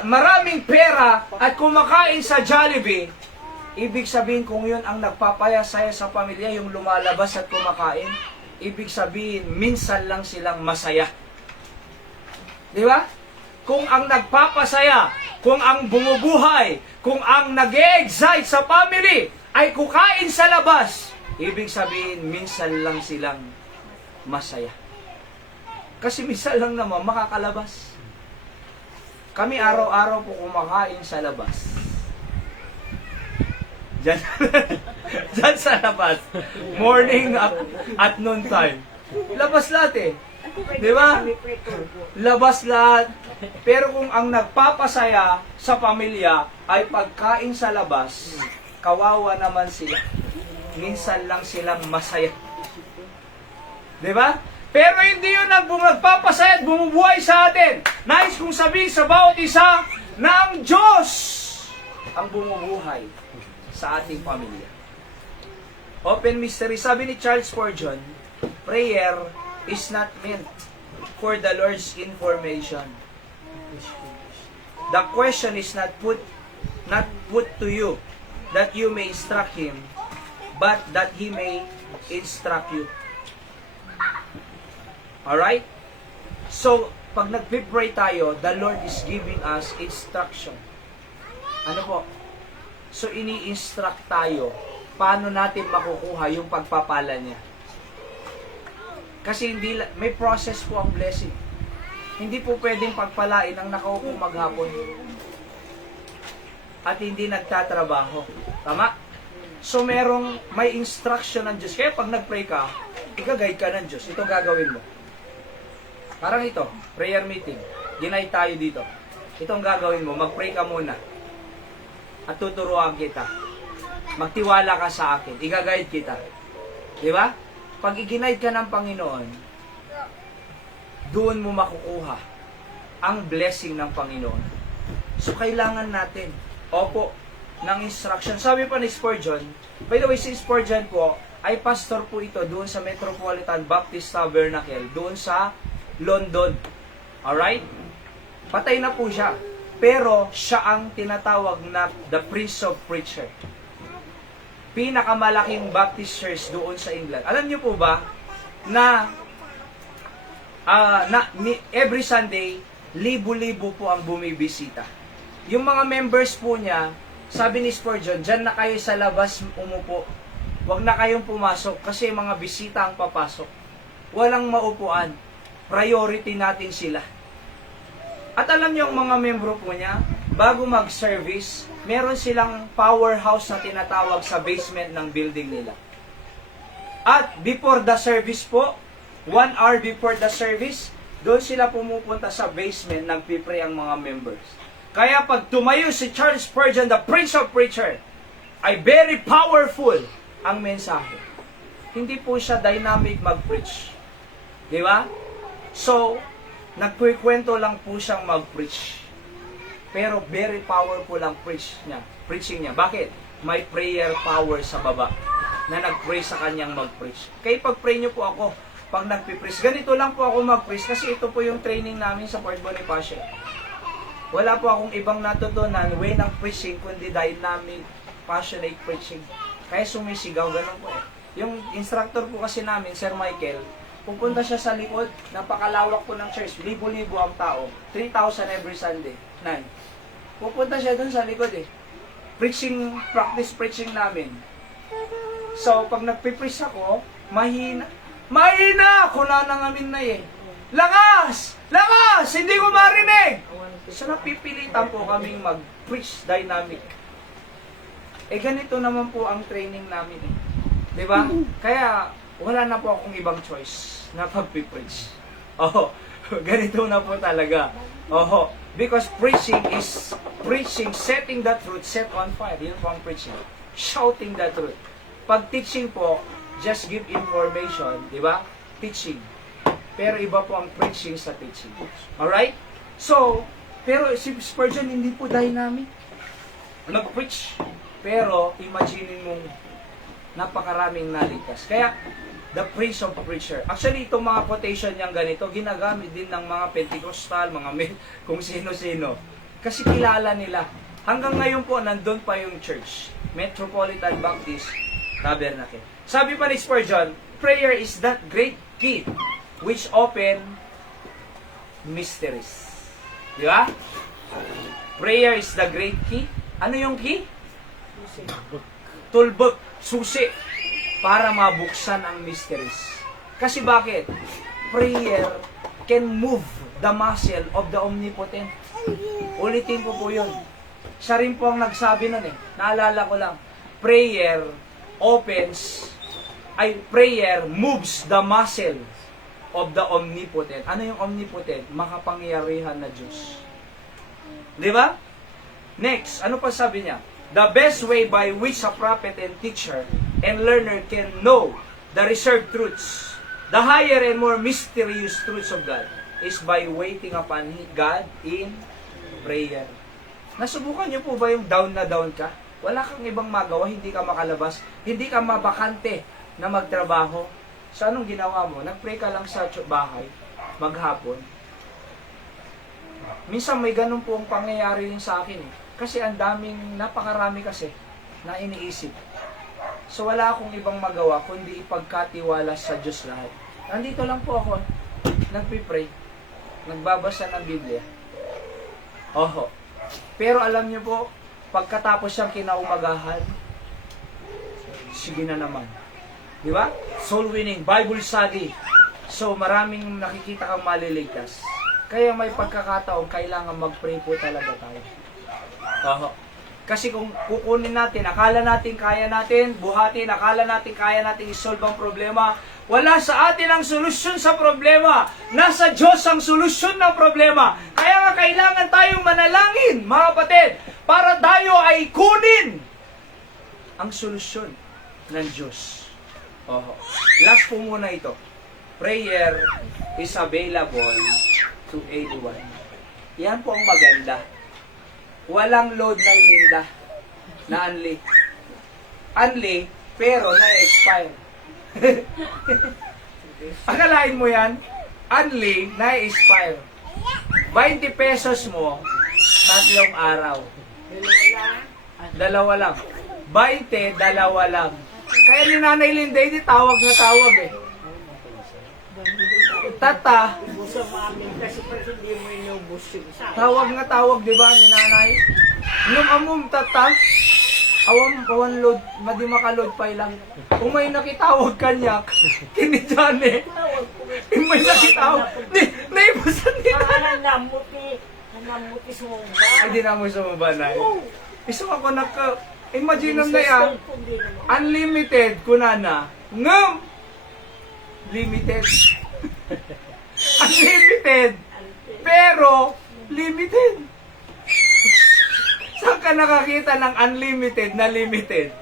maraming pera at kumakain sa Jollibee, ibig sabihin kung yun ang nagpapayasaya sa pamilya, yung lumalabas at kumakain, ibig sabihin minsan lang silang masaya. Di ba? Kung ang nagpapasaya, kung ang bumubuhay, kung ang nag-e-excite sa family ay kukain sa labas, ibig sabihin minsan lang silang masaya. Kasi minsan lang naman makakalabas. Kami araw-araw po kumakain sa labas. Diyan sa labas. Morning at noon time. Labas lahat Di ba? Labas lahat. Pero kung ang nagpapasaya sa pamilya ay pagkain sa labas, kawawa naman sila. Minsan lang silang masaya. Di ba? Pero hindi yun ang magpapasaya at bumubuhay sa atin. Nais kong sabihin sa bawat isa na ang Diyos ang bumubuhay sa ating pamilya. Open mystery. Sabi ni Charles Spurgeon, prayer is not meant for the Lord's information. The question is not put to you that you may instruct Him, but that He may instruct you. Alright? So, pag nag-pray tayo, the Lord is giving us instruction. Ano po? So, ini-instruct tayo. Paano natin makukuha yung pagpapala niya? Kasi may process po ang blessing. Hindi po pwedeng pagpalain ang nakaupo maghapon. At hindi nagtatrabaho. Tama? So, may instruction ng Diyos. Kaya pag nag-pray ka, i-guide ka ng Diyos. Ito gagawin mo. Parang ito, prayer meeting. Ginay tayo dito. Itong gagawin mo, mag-pray ka muna. At tuturuan kita. Magtiwala ka sa akin. I-guide kita. Di ba? Pag i-guide ka ng Panginoon, doon mo makukuha ang blessing ng Panginoon. So, kailangan natin, ng instruction. Sabi pa ni Spurgeon, by the way, si Spurgeon po, ay pastor po ito doon sa Metropolitan Baptist Tabernacle, doon sa London. Alright? Patay na po siya. Pero siya ang tinatawag na the Prince of Preacher. Pinakamalaking Baptist church doon sa England. Alam niyo po ba na every Sunday, libo-libo po ang bumibisita. Yung mga members po niya, sabi ni Spurgeon, dyan na kayo sa labas umupo. Huwag na kayong pumasok kasi mga bisita ang papasok. Walang maupuan. Priority natin sila. At alam niyo ang mga membro po niya, bago mag-service, meron silang powerhouse na tinatawag sa basement ng building nila. At before the service po, 1 hour before the service, doon sila pumupunta sa basement, nagpipray ang mga members. Kaya pag tumayo si Charles Spurgeon, the Prince of Preacher, ay very powerful ang mensahe. Hindi po siya dynamic mag-preach. Di ba? So, nagkukwento lang po siyang mag-preach. Pero very powerful ang preaching niya. Bakit? May prayer power sa baba na nag-pray sa kanyang mag-preach. Kaya pag-pray niyo po ako, pag nagpipreach, ganito lang po ako mag-preach kasi ito po yung training namin sa Port Bonifacio. Wala po akong ibang natutunan way ng preaching kundi dynamic, passionate preaching. Kaya sumisigaw, ganun po eh. Yung instructor po kasi namin, Sir Michael, pupunta siya sa likod, napakalawak po ng church, libo-libo ang tao, 3,000 every Sunday, 9. Pupunta siya dun sa likod eh. Preaching, practice preaching namin. So, pag nagpipreach ako, mahina ako na nangamin na eh. Lakas! Lakas! Hindi ko marinig! So, napipilitan po kaming mag-preach dynamic. Eh, ganito naman po ang training namin eh. Diba? Kaya, wala na po akong ibang choice na pag-preach. Oh, ganito na po talaga. Oh, because preaching is preaching, setting the truth, set on fire. Yun po ang preaching. Shouting the truth. Pag teaching po, just give information, di ba? Teaching. Pero iba po ang preaching sa teaching. Alright? So, pero si Spurgeon hindi po dynamic. Nag-preach. Pero, imagine mong napakaraming naligtas. Kaya, the Prince of Preacher. Actually, itong mga quotation niyang ganito, ginagamit din ng mga Pentecostal, kung sino-sino. Kasi kilala nila. Hanggang ngayon po, nandun pa yung church. Metropolitan Baptist Tabernacle. Sabi pa ni Spurgeon, prayer is that great key which open mysteries. Di ba? Prayer is the great key. Ano yung key? Tulbok, susi, para mabuksan ang mysteries. Kasi bakit? Prayer can move the muscle of the omnipotent. Ulitin ko po yun. Siya rin po ang nagsabi nun eh. Naalala ko lang. Prayer moves the muscle of the omnipotent. Ano yung omnipotent? Makapangyarihan na Diyos. Di ba? Next, ano pa sabi niya? The best way by which a prophet and teacher and learner can know the reserved truths, the higher and more mysterious truths of God, is by waiting upon God in prayer. Nasubukan niyo po ba yung down na down ka? Wala kang ibang magawa, hindi ka makalabas, hindi ka mabakante na magtrabaho. So anong ginawa mo? Nag-pray ka lang sa bahay, maghapon. Minsan may ganun po ang pangyayari rin sa akin eh. Kasi ang napakarami kasi na iniisip. So wala akong ibang magawa kundi ipagkatiwala sa Diyos lahat. Nandito lang po ako, nagpipray, nagbabasa ng Biblia. Oho. Pero alam niyo po, pagkatapos siyang kinaumagahan, sige na naman. Di ba? Soul winning, Bible study. So maraming nakikita kang maliligtas. Kaya may pagkakataon, kailangan mag-pray po talaga tayo. Oho. Kasi kung kukunin natin, akala natin kaya natin, buhatin, akala natin kaya natin isolve ang problema, wala sa atin ang solusyon sa problema. Nasa Diyos ang solusyon ng problema. Kaya nga kailangan tayong manalangin, mga kapatid, para tayo ay kunin ang solusyon ng Diyos. Oho. Last po muna ito. Prayer is available to anyone. Yan po ang maganda. Walang load ng linda na unli. Unli, pero na-expire. Akalain mo yan, unli, na-expire. 20 pesos mo, 3 araw. Dalawa lang. 20, dalawa lang. Kaya ni Nanay Linda, hindi tawag na tawag eh. Tata, tawag na tawag, di ba, ni Nanay? Yung amom, tata, awan load, madi makaload pa ilang. Kung may nakitawag kanyak, kinidyan eh. Kung may nakitawag, naibasan ni Nanay. Namuti sumumba. Ay, di na mo sumaba, Nay. Iso ako imagine na yan, unlimited, kunana, ngam! Limited. Unlimited. Pero, limited. ka nakakita ng unlimited na limited?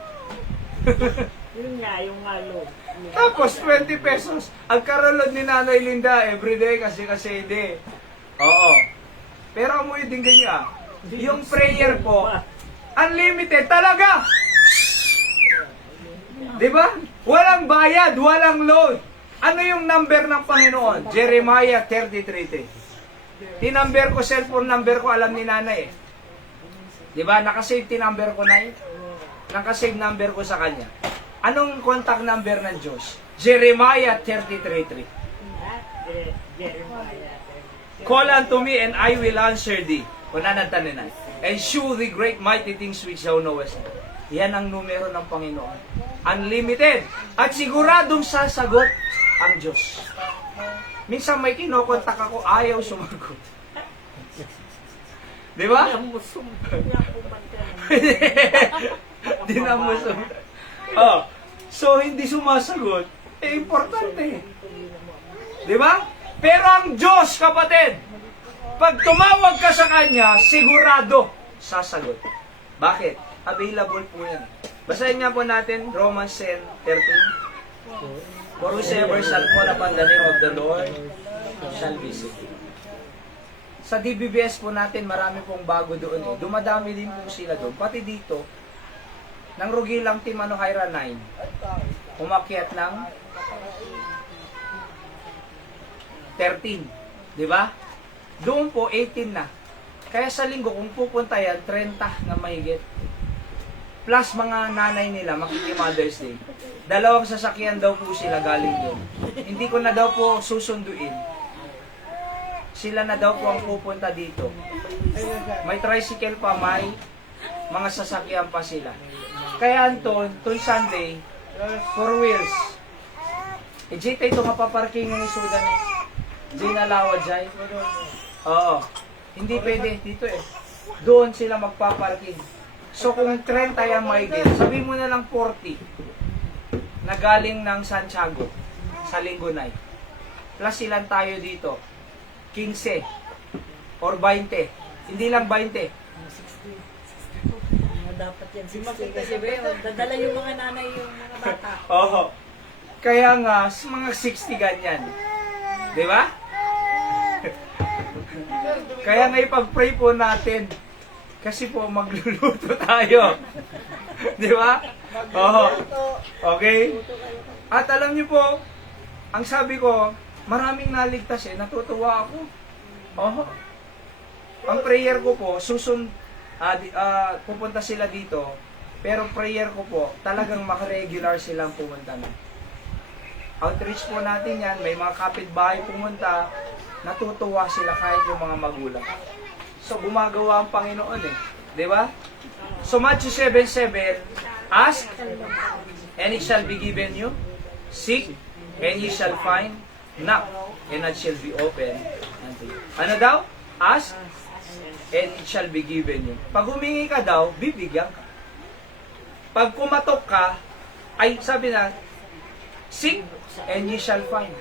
Yun nga, yung alog. Tapos 20 pesos. Ang karalod ni Nanay Linda everyday kasi hindi. Oo. Pero amoy din ganyan. Yung prayer po, unlimited talaga. Di ba? Walang bayad, walang load. Ano yung number ng Panginoon? Jeremiah 33:3. Tinumber ko, cellphone number ko, alam ni Nanay eh. Di ba? Nakasave tinumber ko na eh. Nakasave number ko sa kanya. Anong contact number ng Diyos? Jeremiah 33:3. Jeremiah. Call unto me and I will answer thee. Kunanataninay. And shew thee great mighty things which thou knowest. Yan ang numero ng Panginoon. Unlimited. At siguradong sasagot ang Diyos. Minsan may kinokontak ako, ayaw sumagot. Di ba? Namusum. Dinamusog. Oh. So, hindi sumasagot. Importante. Di ba? Pero ang Diyos, kapatid, pag tumawag ka sa Kanya, sigurado sasagot. Bakit? Available po yan. Basahin nga po natin, Romans 10:13. For whosoever shall call upon the name of the Lord shall be saved. Sa DBBS po natin, marami pong bago doon eh. Dumadami din po sila doon. Pati dito, nang rugi lang Team Haira 9, umakyat ng 13. Di ba? Doon po, 18 na. Kaya sa linggo, kung pupunta yan, 30 na mahigit. Plus mga nanay nila, makiki-Mother's Day. 2 sasakyan daw po sila galing doon. Hindi ko na daw po susunduin. Sila na daw po ang pupunta dito. May tricycle pa, may mga sasakyan pa sila. Kaya Anton, Sunday, 4 wheels. E Jay, tayo mapaparking ng Sudan eh. Jay nalawa, Jay. Oo. Hindi pwede dito eh. Doon sila magpaparking. So kung 30 yung mahigit, sabihin mo na lang 40 na galing ng Santiago sa Linggo night. Plus ilan tayo dito? 15 or 20. Hindi lang 20. Dapat yan 60 kasi dadala yung mga nanay yung mga bata. Oo. Kaya nga, mga 60 ganyan. Di ba? Kaya nga ipag-pray po natin. Kasi po magluluto tayo. Di ba? Oo. Okay? At alam niyo po, ang sabi ko, maraming naligtas eh. Natutuwa ako. Oo. Ang prayer ko po, pupunta sila dito. Pero prayer ko po, talagang makaregular silang pumunta na. Outreach po natin yan. May mga kapitbahay pumunta. Natutuwa sila kahit yung mga magulang. So, gumagawa ang Panginoon eh. Di ba? So, Matthew 7:7, ask, and it shall be given you. Seek, and ye shall find. Knock, and it shall be open unto you. Ano daw? Ask, and it shall be given you. Pag humingi ka daw, bibigyan ka. Pag kumatok ka, ay sabi na, seek, and ye shall find.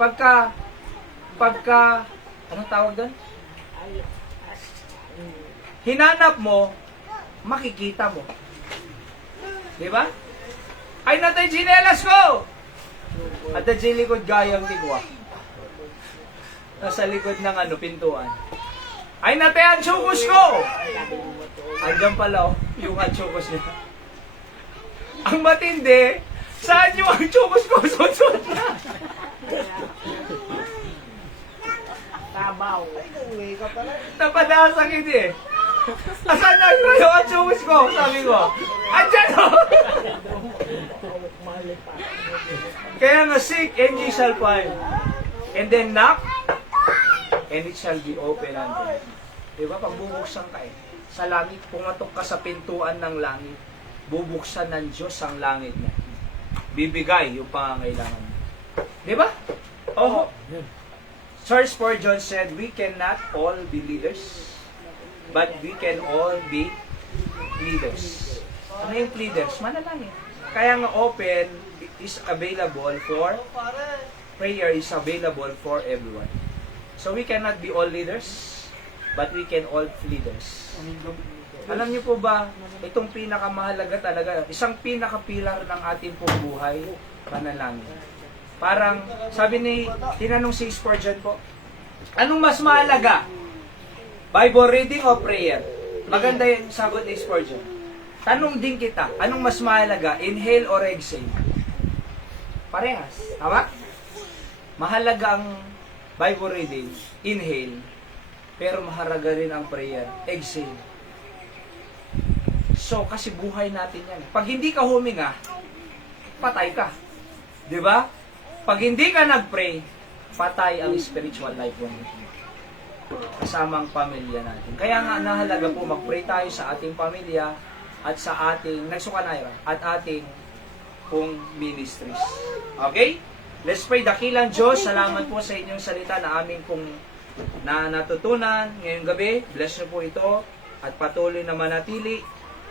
Pagka, anong tawag doon? Hinanap mo, makikita mo. Di ba? Ay, natay chinelas ko! At the likod gayang tigwa. Nasa likod ng pintuan. Ay, natay ang chukos ko! Andiyan pala, yung chukos niya. Ang matindi, saan yung ang chukos ko? Susod na! Tabaw. Napadasakit eh. Asan na yung atsumus ko? Sabi ko, andyan o! Kaya nga, seek and ye shall find. And then knock, and it shall be open unto you. Diba? Pag bubuksan ka sa langit, pumatok ka sa pintuan ng langit, bubuksan ng Diyos ang langit niya. Bibigay yung pangangailangan mo. Diba? Oh. Charles Spurgeon said, we cannot all be leaders, but we can all be leaders. Ano yung leaders? Manalangin. Kaya nga open is available for, prayer is available for everyone. So we cannot be all leaders, but we can all leaders. Alam niyo po ba, itong pinakamahalaga talaga, isang pinakapilar ng ating pong buhay, panalangin. Parang, sabi ni, tinanong si Spurgeon po, anong mas mahalaga? Bible reading o prayer? Maganda yung sagot ni Spurgeon. Tanong din kita, anong mas mahalaga? Inhale or exhale? Parehas. Tama? Mahalaga ang Bible reading, inhale, pero mahalaga rin ang prayer, exhale. So, kasi buhay natin yan. Pag hindi ka huminga, patay ka. Di ba? Pag hindi ka nag-pray, patay ang spiritual life mo. Kasama ang pamilya natin. Kaya nga, nahalaga po mag-pray tayo sa ating pamilya at sa ating, nagsukanayra, at ating pong ministries. Okay? Let's pray. Dakilang Diyos, salamat po sa inyong salita na aming pong natutunan ngayong gabi. Bless niyo po ito at patuloy na manatili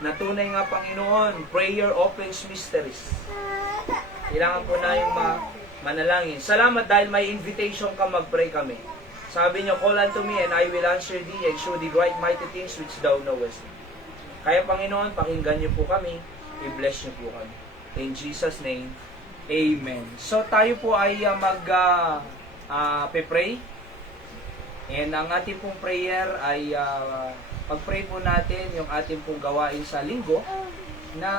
na tunay nga Panginoon, prayer opens mysteries. Kailangan po na yung manalangin. Salamat dahil may invitation ka mag-pray kami. Sabi niyo, call unto me and I will answer thee and show thee great mighty things which thou knowest. Kaya Panginoon, pakinggan niyo po kami, i-bless niyo po kami. In Jesus' name, Amen. So tayo po ay mag-pray. And ang ating pong prayer ay pag-pray po natin yung ating pong gawain sa linggo na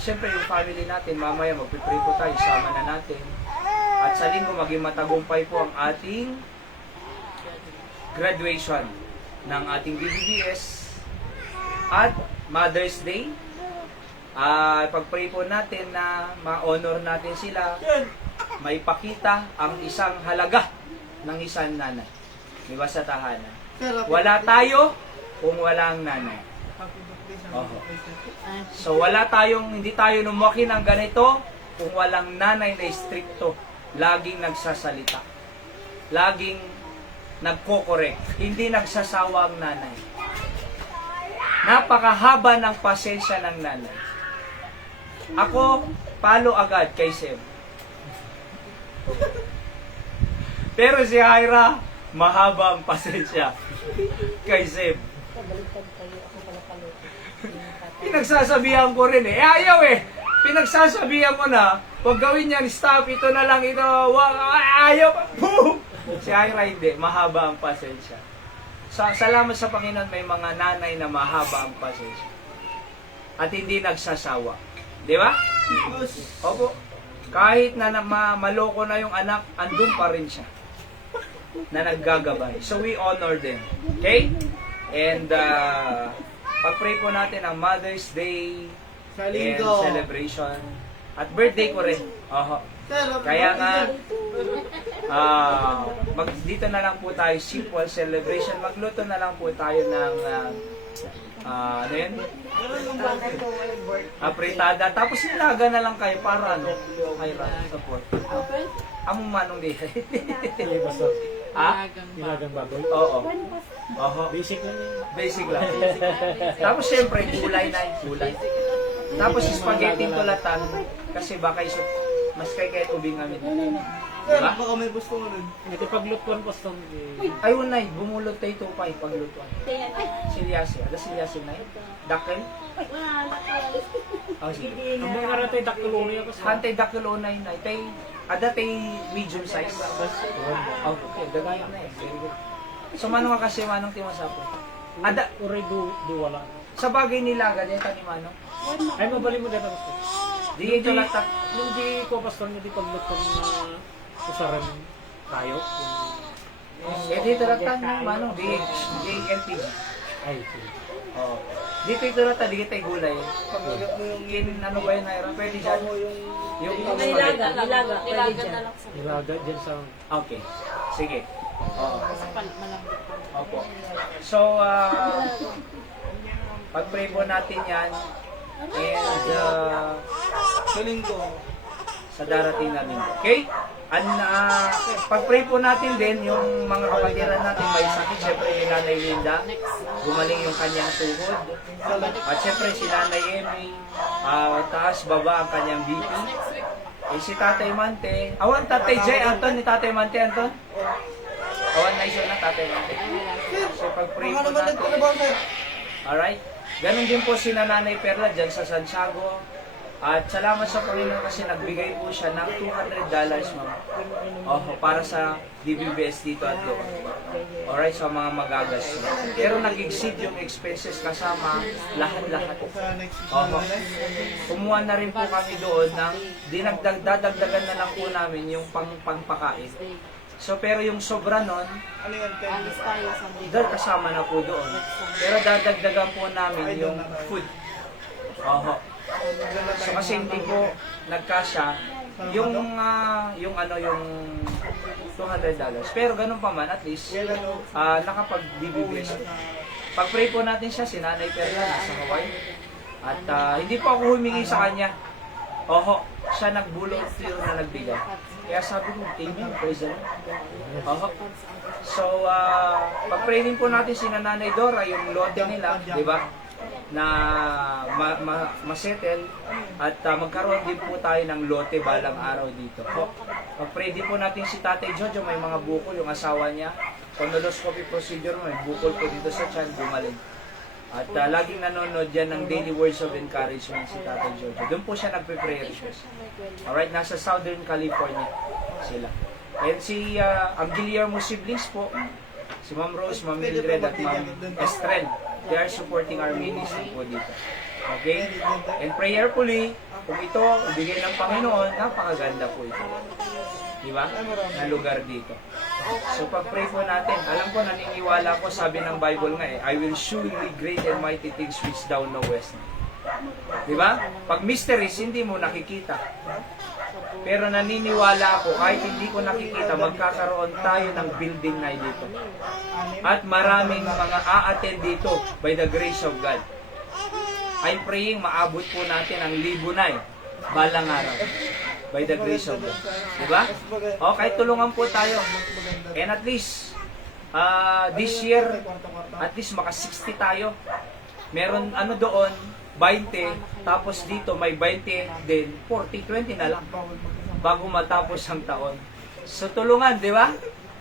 siyempre yung family natin, mamaya mag-pray po tayo, sama na natin. At sa linggo maging matagumpay po ang ating graduation ng ating BBBS at Mother's Day. Pag-pray po natin na ma-honor natin sila, maipakita ang isang halaga ng isang nanay. Diba sa tahanan? Wala tayo kung walang nanay. So wala tayong, hindi tayo lumaki ng ganito kung walang nanay na stricto, laging nagsasalita, laging nagko-correct, hindi nagsasawa ang nanay. Napakahaba ng pasensya ng nanay. Ako, palo agad kay Seb. Pero si Hyra, mahaba ang pasensya kay Seb. Pinagsasabihan ko rin eh. Ayaw eh. Pinagsasabihan ko na, huwag gawin yan, stop, ito na lang, ito, ayaw, boom! Si Hyra hindi, mahaba ang pasensya. Salamat sa Panginoon, may mga nanay na mahaba ang pasensya. At hindi nagsasawa. Di ba? Opo. Kahit na maloko na yung anak, andun pa rin siya na naggagabay. So we honor them. Okay? And pag-pray po natin ang Mother's Day and celebration. At birthday ko rin. Kaya nga, dito na lang po tayo, simple celebration. Magluto na lang po tayo ng ano yun? Apritada. Tapos nilaga na lang kayo para ano? Hyra, support. Among manong di. Nilagang baboy? Oo. Basic lang yun. Basic lang. Tapos syempre, gulay na yung gulay. Tapos spaghetti tulatan. Kasi baka mas kay tubig namin. Diba? Baka may gusto mo nun. Nagpaglutuan pa sa Ay, unay, bumulot tayo ito pa paglutuan. Silyasi. Ada silyasi na yun? Dakil? Oh, sige. ang mga ratay daktulono kasi. Hantay dakil unay na. Ada tay medium size. Oh, okay, dagaya na eh. Very good. So, manong kasi manong timasapo. Ada, Uray duwala. sa bagay nilaga, diyan ni manong. Ay, mabali mo dito pastor. Di ito latak. Nung di ko pastor nga di paglutuan na usaran tayo. Eh, dito latak ng manong. DNTG. Ay, sige. Oh. Dito ito latak, di kita gulay. Paglugat mo yung Ano ba yun, Naira? Pwede dyan. Yung Nilaga, nilaga. Pwede dyan. Nilaga dyan sa... Okay. Sige. Oo. Malambot pa. Opo. So, pag-pray po natin yan. And, sa linggo. sa darating na linggo. Okay? Pag-pray po natin din, yung mga kapatiran natin may sakit. Siyempre, yung Nanay Linda, gumaling yung kanyang tuhod. At siyempre, si Nanay Emmy, taas, baba ang kanyang BP. Eh, si Tatay Mante, awan Tatay Jay, Anton, ni Tatay Mante, Anton? Awan Nanay Sol na, tatay natin. So pag-pray Baka po naman natin. nagtrabaho, sir. Alright? Ganon din po si Nanay Perla dyan sa Santiago. At salamat sa Panginoon kasi nagbigay po siya ng $200, ma'am. Para sa DBBS dito at doon. Alright, sa mga magagas. Pero nag-exceed yung expenses kasama lahat-lahat. Sa next Oho. Kumuha na rin po kami doon ng dadagdagan na lang po namin yung pangpakain. So pero yung sobra nun, Ano yan, tender? dahil kasama na po doon. Pero dadagdagan po namin yung food. Oho. So kasi hindi po nagkasya yung yung $200. Pero ganun pa man, at least nakapag-DBBS. Pag-pray po natin siya, si Nanay Perla nasa Hawaii. At hindi po ako humingi sa kanya. Siya nag-volunteer na nagbigay. Kaya sabi ko, thank you, praise the Lord. So, pag-pray din po natin si Nanay Dora, yung lote nila, di ba? Na masettle at magkaroon din po tayo ng lote balang araw dito. Pag-pray din po natin si Tatay Jojo, may mga bukol, yung asawa niya. Colonoscopy procedure, may bukol po dito sa tiyan, gumaling. At laging nanonood yan ng Daily Words of Encouragement si Tatay Jojo. Doon po siya nagpe-prayer request. Alright, nasa Southern California sila. And si ang Guillermo siblings po, si Ma'am Rose, Ma'am Mildred at Ma'am Estrel, they are supporting our ministry po dito. Okay? And prayerfully, kung ito, ibigay ng Panginoon, napakaganda po ito. Di ba? Na lugar dito. So pag-pray po natin, alam ko, naniniwala ko, sabi ng Bible nga I will show you great and mighty things which thou knowest. Di ba? Pag mysteries, hindi mo nakikita. Pero naniniwala ako, kahit hindi ko nakikita, magkakaroon tayo ng building na dito. At maraming mga a-attend dito by the grace of God. I'm praying maabot po natin ang libo na balang araw. By the grace of God. Diba? Okay, tulungan po tayo. And at least, this year, at least maka 60 tayo. Meron doon, 20, tapos dito may 20 din, 40, 20 na lang. Bago matapos ang taon. So tulungan, di ba?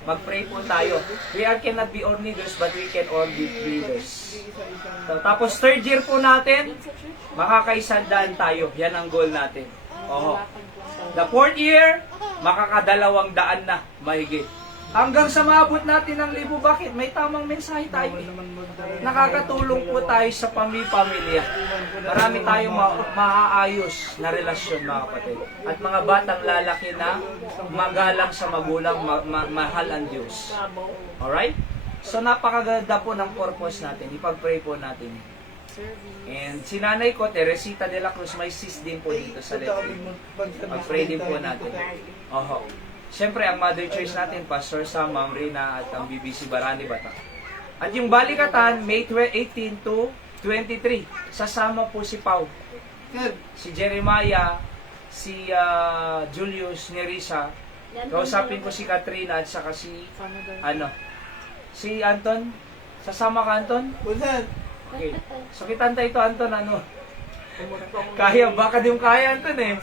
Mag-pray po tayo. We cannot be all leaders, but we can all be leaders. So, tapos third year po natin, makakaisandaan tayo. Yan ang goal natin. The fourth year, makakadalawang daan na mahigit. Hanggang sa maabot natin ng 1,000, bakit? May tamang mensahe tayo. Nakakatulong po tayo sa pamilya. Marami tayong maaayos na relasyon, mga kapatid. At mga batang lalaki na magalang sa magulang, mahal ang Diyos. Alright? So napakaganda po ng purpose natin. Ipag-pray po natin. And si nanay ko, Teresita de la Cruz, may sis din po dito sa Letri. Pag-pray din po natin. Siyempre, ang Mother Church natin, Pastor Sam, Ma'am Rina, at ang BBC Barani Batak. At yung balikatan, May 18 to 23, sasama po si Pau, si Jeremiah, si Julius, Nerissa, kausapin ko si Katrina, at saka si, si Anton. Sasama ka, Anton? Okay. So, kitanta ito, Anton, kaya, baka di mo kaya, Anton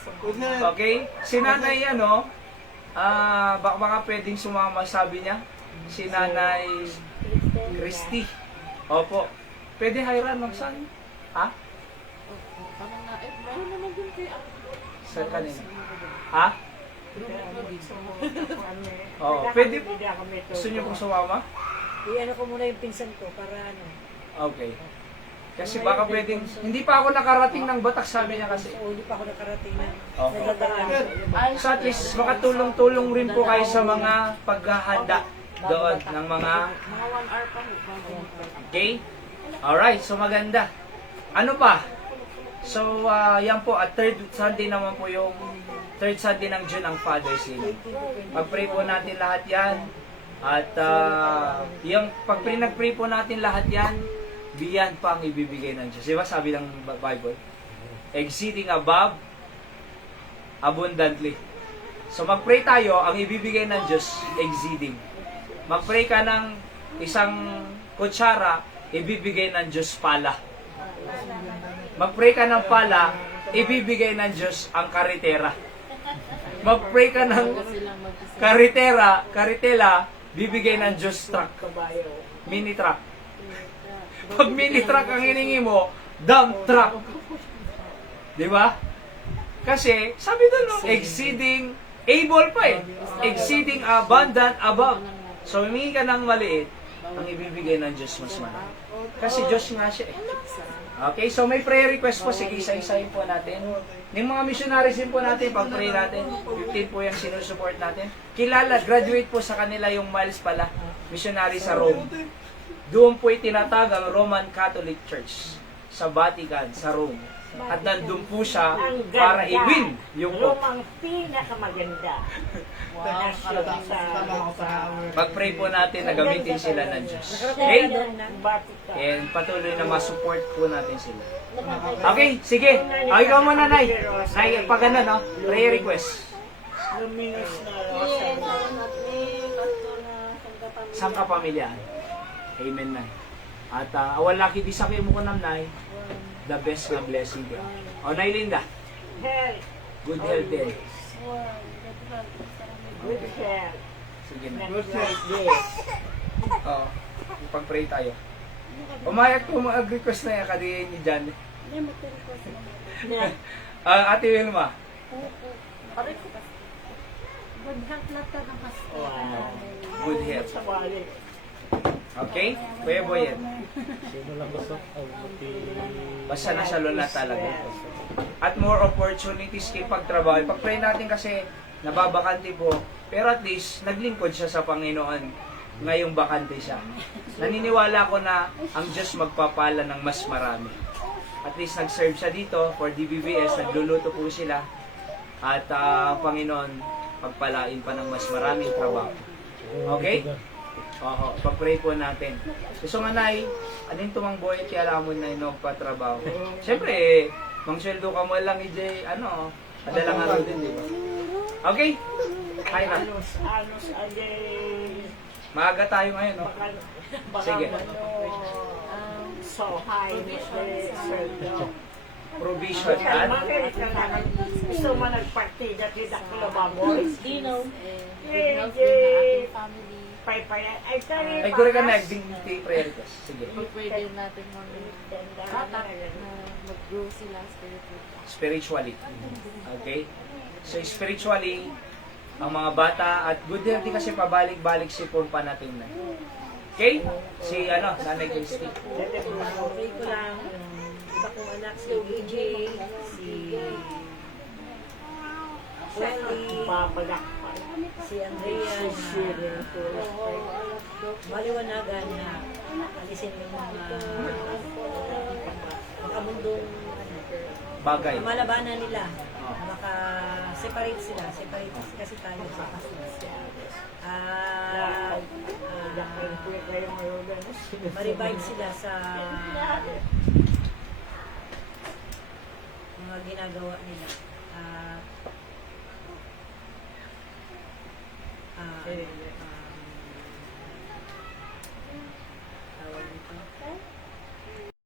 Okay? Si nanay, baka pwedeng sumama, sabi niya. Si Nanay Christy. Opo. Pwede hayran magsan? Ha? Sa kanina. Ha? Pwede po. Gusto niyo pong sumama? I-ano ko muna yung pinsan ko para Okay. Kasi baka pwedeng, hindi pa ako nakarating ng Batak, sabi niya kasi. hindi pa ako nakarating na. Okay. Nadadaan. So at least makatulong-tulong rin po kayo sa mga paghahanda doon ng mga... Mga 1 hour pa. Okay? Alright, so maganda. Ano pa? So, yan po, at third Sunday naman po yung third Sunday ng June ang Father's Day. Pag-pray po natin lahat yan. At yung pag-pray po natin lahat yan, beyond pa ang ibibigay ng Diyos. Diba sabi ng Bible? Exceeding above, abundantly. So mag-pray tayo, ang ibibigay ng Diyos, exceeding. Mag-pray ka ng isang kutsara, ibibigay ng Diyos pala. Mag-pray ka ng pala, ibibigay ng Diyos ang karitera. Mag-pray ka ng karitela, bibigay ng Diyos truck. Mini truck. Pag mini truck ang hiningi mo, dump truck. Di ba? Kasi, sabi doon, no, exceeding, able pa eh. Exceeding abundant above. So, humingi ka ng maliit, ang ibibigay ng Diyos mas malaki. Kasi Diyos nga siya eh. Okay, so may prayer request po. Sige, isa-isahin po natin. Yung mga missionaries din po natin, pag-pray natin. 15 po yung sinusupport natin. Kilala, graduate po sa kanila yung Miles pala. Missionary sa Rome. Doon po itinatag ang Roman Catholic Church sa Vatican, sa Rome. At nandun po siya para i-win yung Pope. Romang pinakamaganda. Pag-pray po natin na gamitin sila ng Diyos. Okay? Vatican. And patuloy na ma-support po natin sila. Okay, sige. Ay, ikaw muna, Nay. Nay, pag ano, no? Prayer request. Luminous na Sang kapamilya. Amen, Nay. At wala kiti sakit mo ko nam, Nay. The best na blessing ko. O, Nay Linda. health. Good health din. Good health. Sige na. Good health. Yes. Oo. Pag-pray tayo. Umayak po mga request na yan kadi ni Jan. Ate Wilma. Good health. Sabali. Okay? Kuya Boyen. Sino lang gusto? Basta nasa luna talaga. At more opportunities kay pagtrabaho. Pag-pray natin kasi nababakante po. Pero at least, naglingkod siya sa Panginoon ngayong bakante siya. Naniniwala ko na ang Diyos magpapala ng mas marami. At least nag-serve siya dito for DBBS, nagluluto po sila. At Panginoon, pagpalain pa ng mas maraming trabaho. Okay? Oo, pag-pray po natin. Gusto nga, Nay, anong tumang boy at kaya mo na nagpatrabaho? Siyempre, mangsweldo ka mo lang, EJ, padala nga din, di ba? Okay? Hi, na. Anos agay. Maaga tayo ngayon, no? Sige. So high sweldo. Provision at Gusto mo nagpartida kita ko ba boys? Dino. Family. Pay-pay. ay, gure ka na, nagding prayer request. Sige. Pray din natin mga bata na mag-grow sila spiritually. Spiritually. Okay? So, spiritually, ang mga bata at good healthy kasi pabalik-balik si pa natin na. Okay? Si Nanay Christy. Pray ko lang, iba kong anak, si EJ, si Wendy, si Andrea, na maliwanagan na alisin yung mga makamundong Bagay. malabanan nila. Maka-separate sila. Separate kasi tayo sa ma-revive sila sa mga ginagawa nila.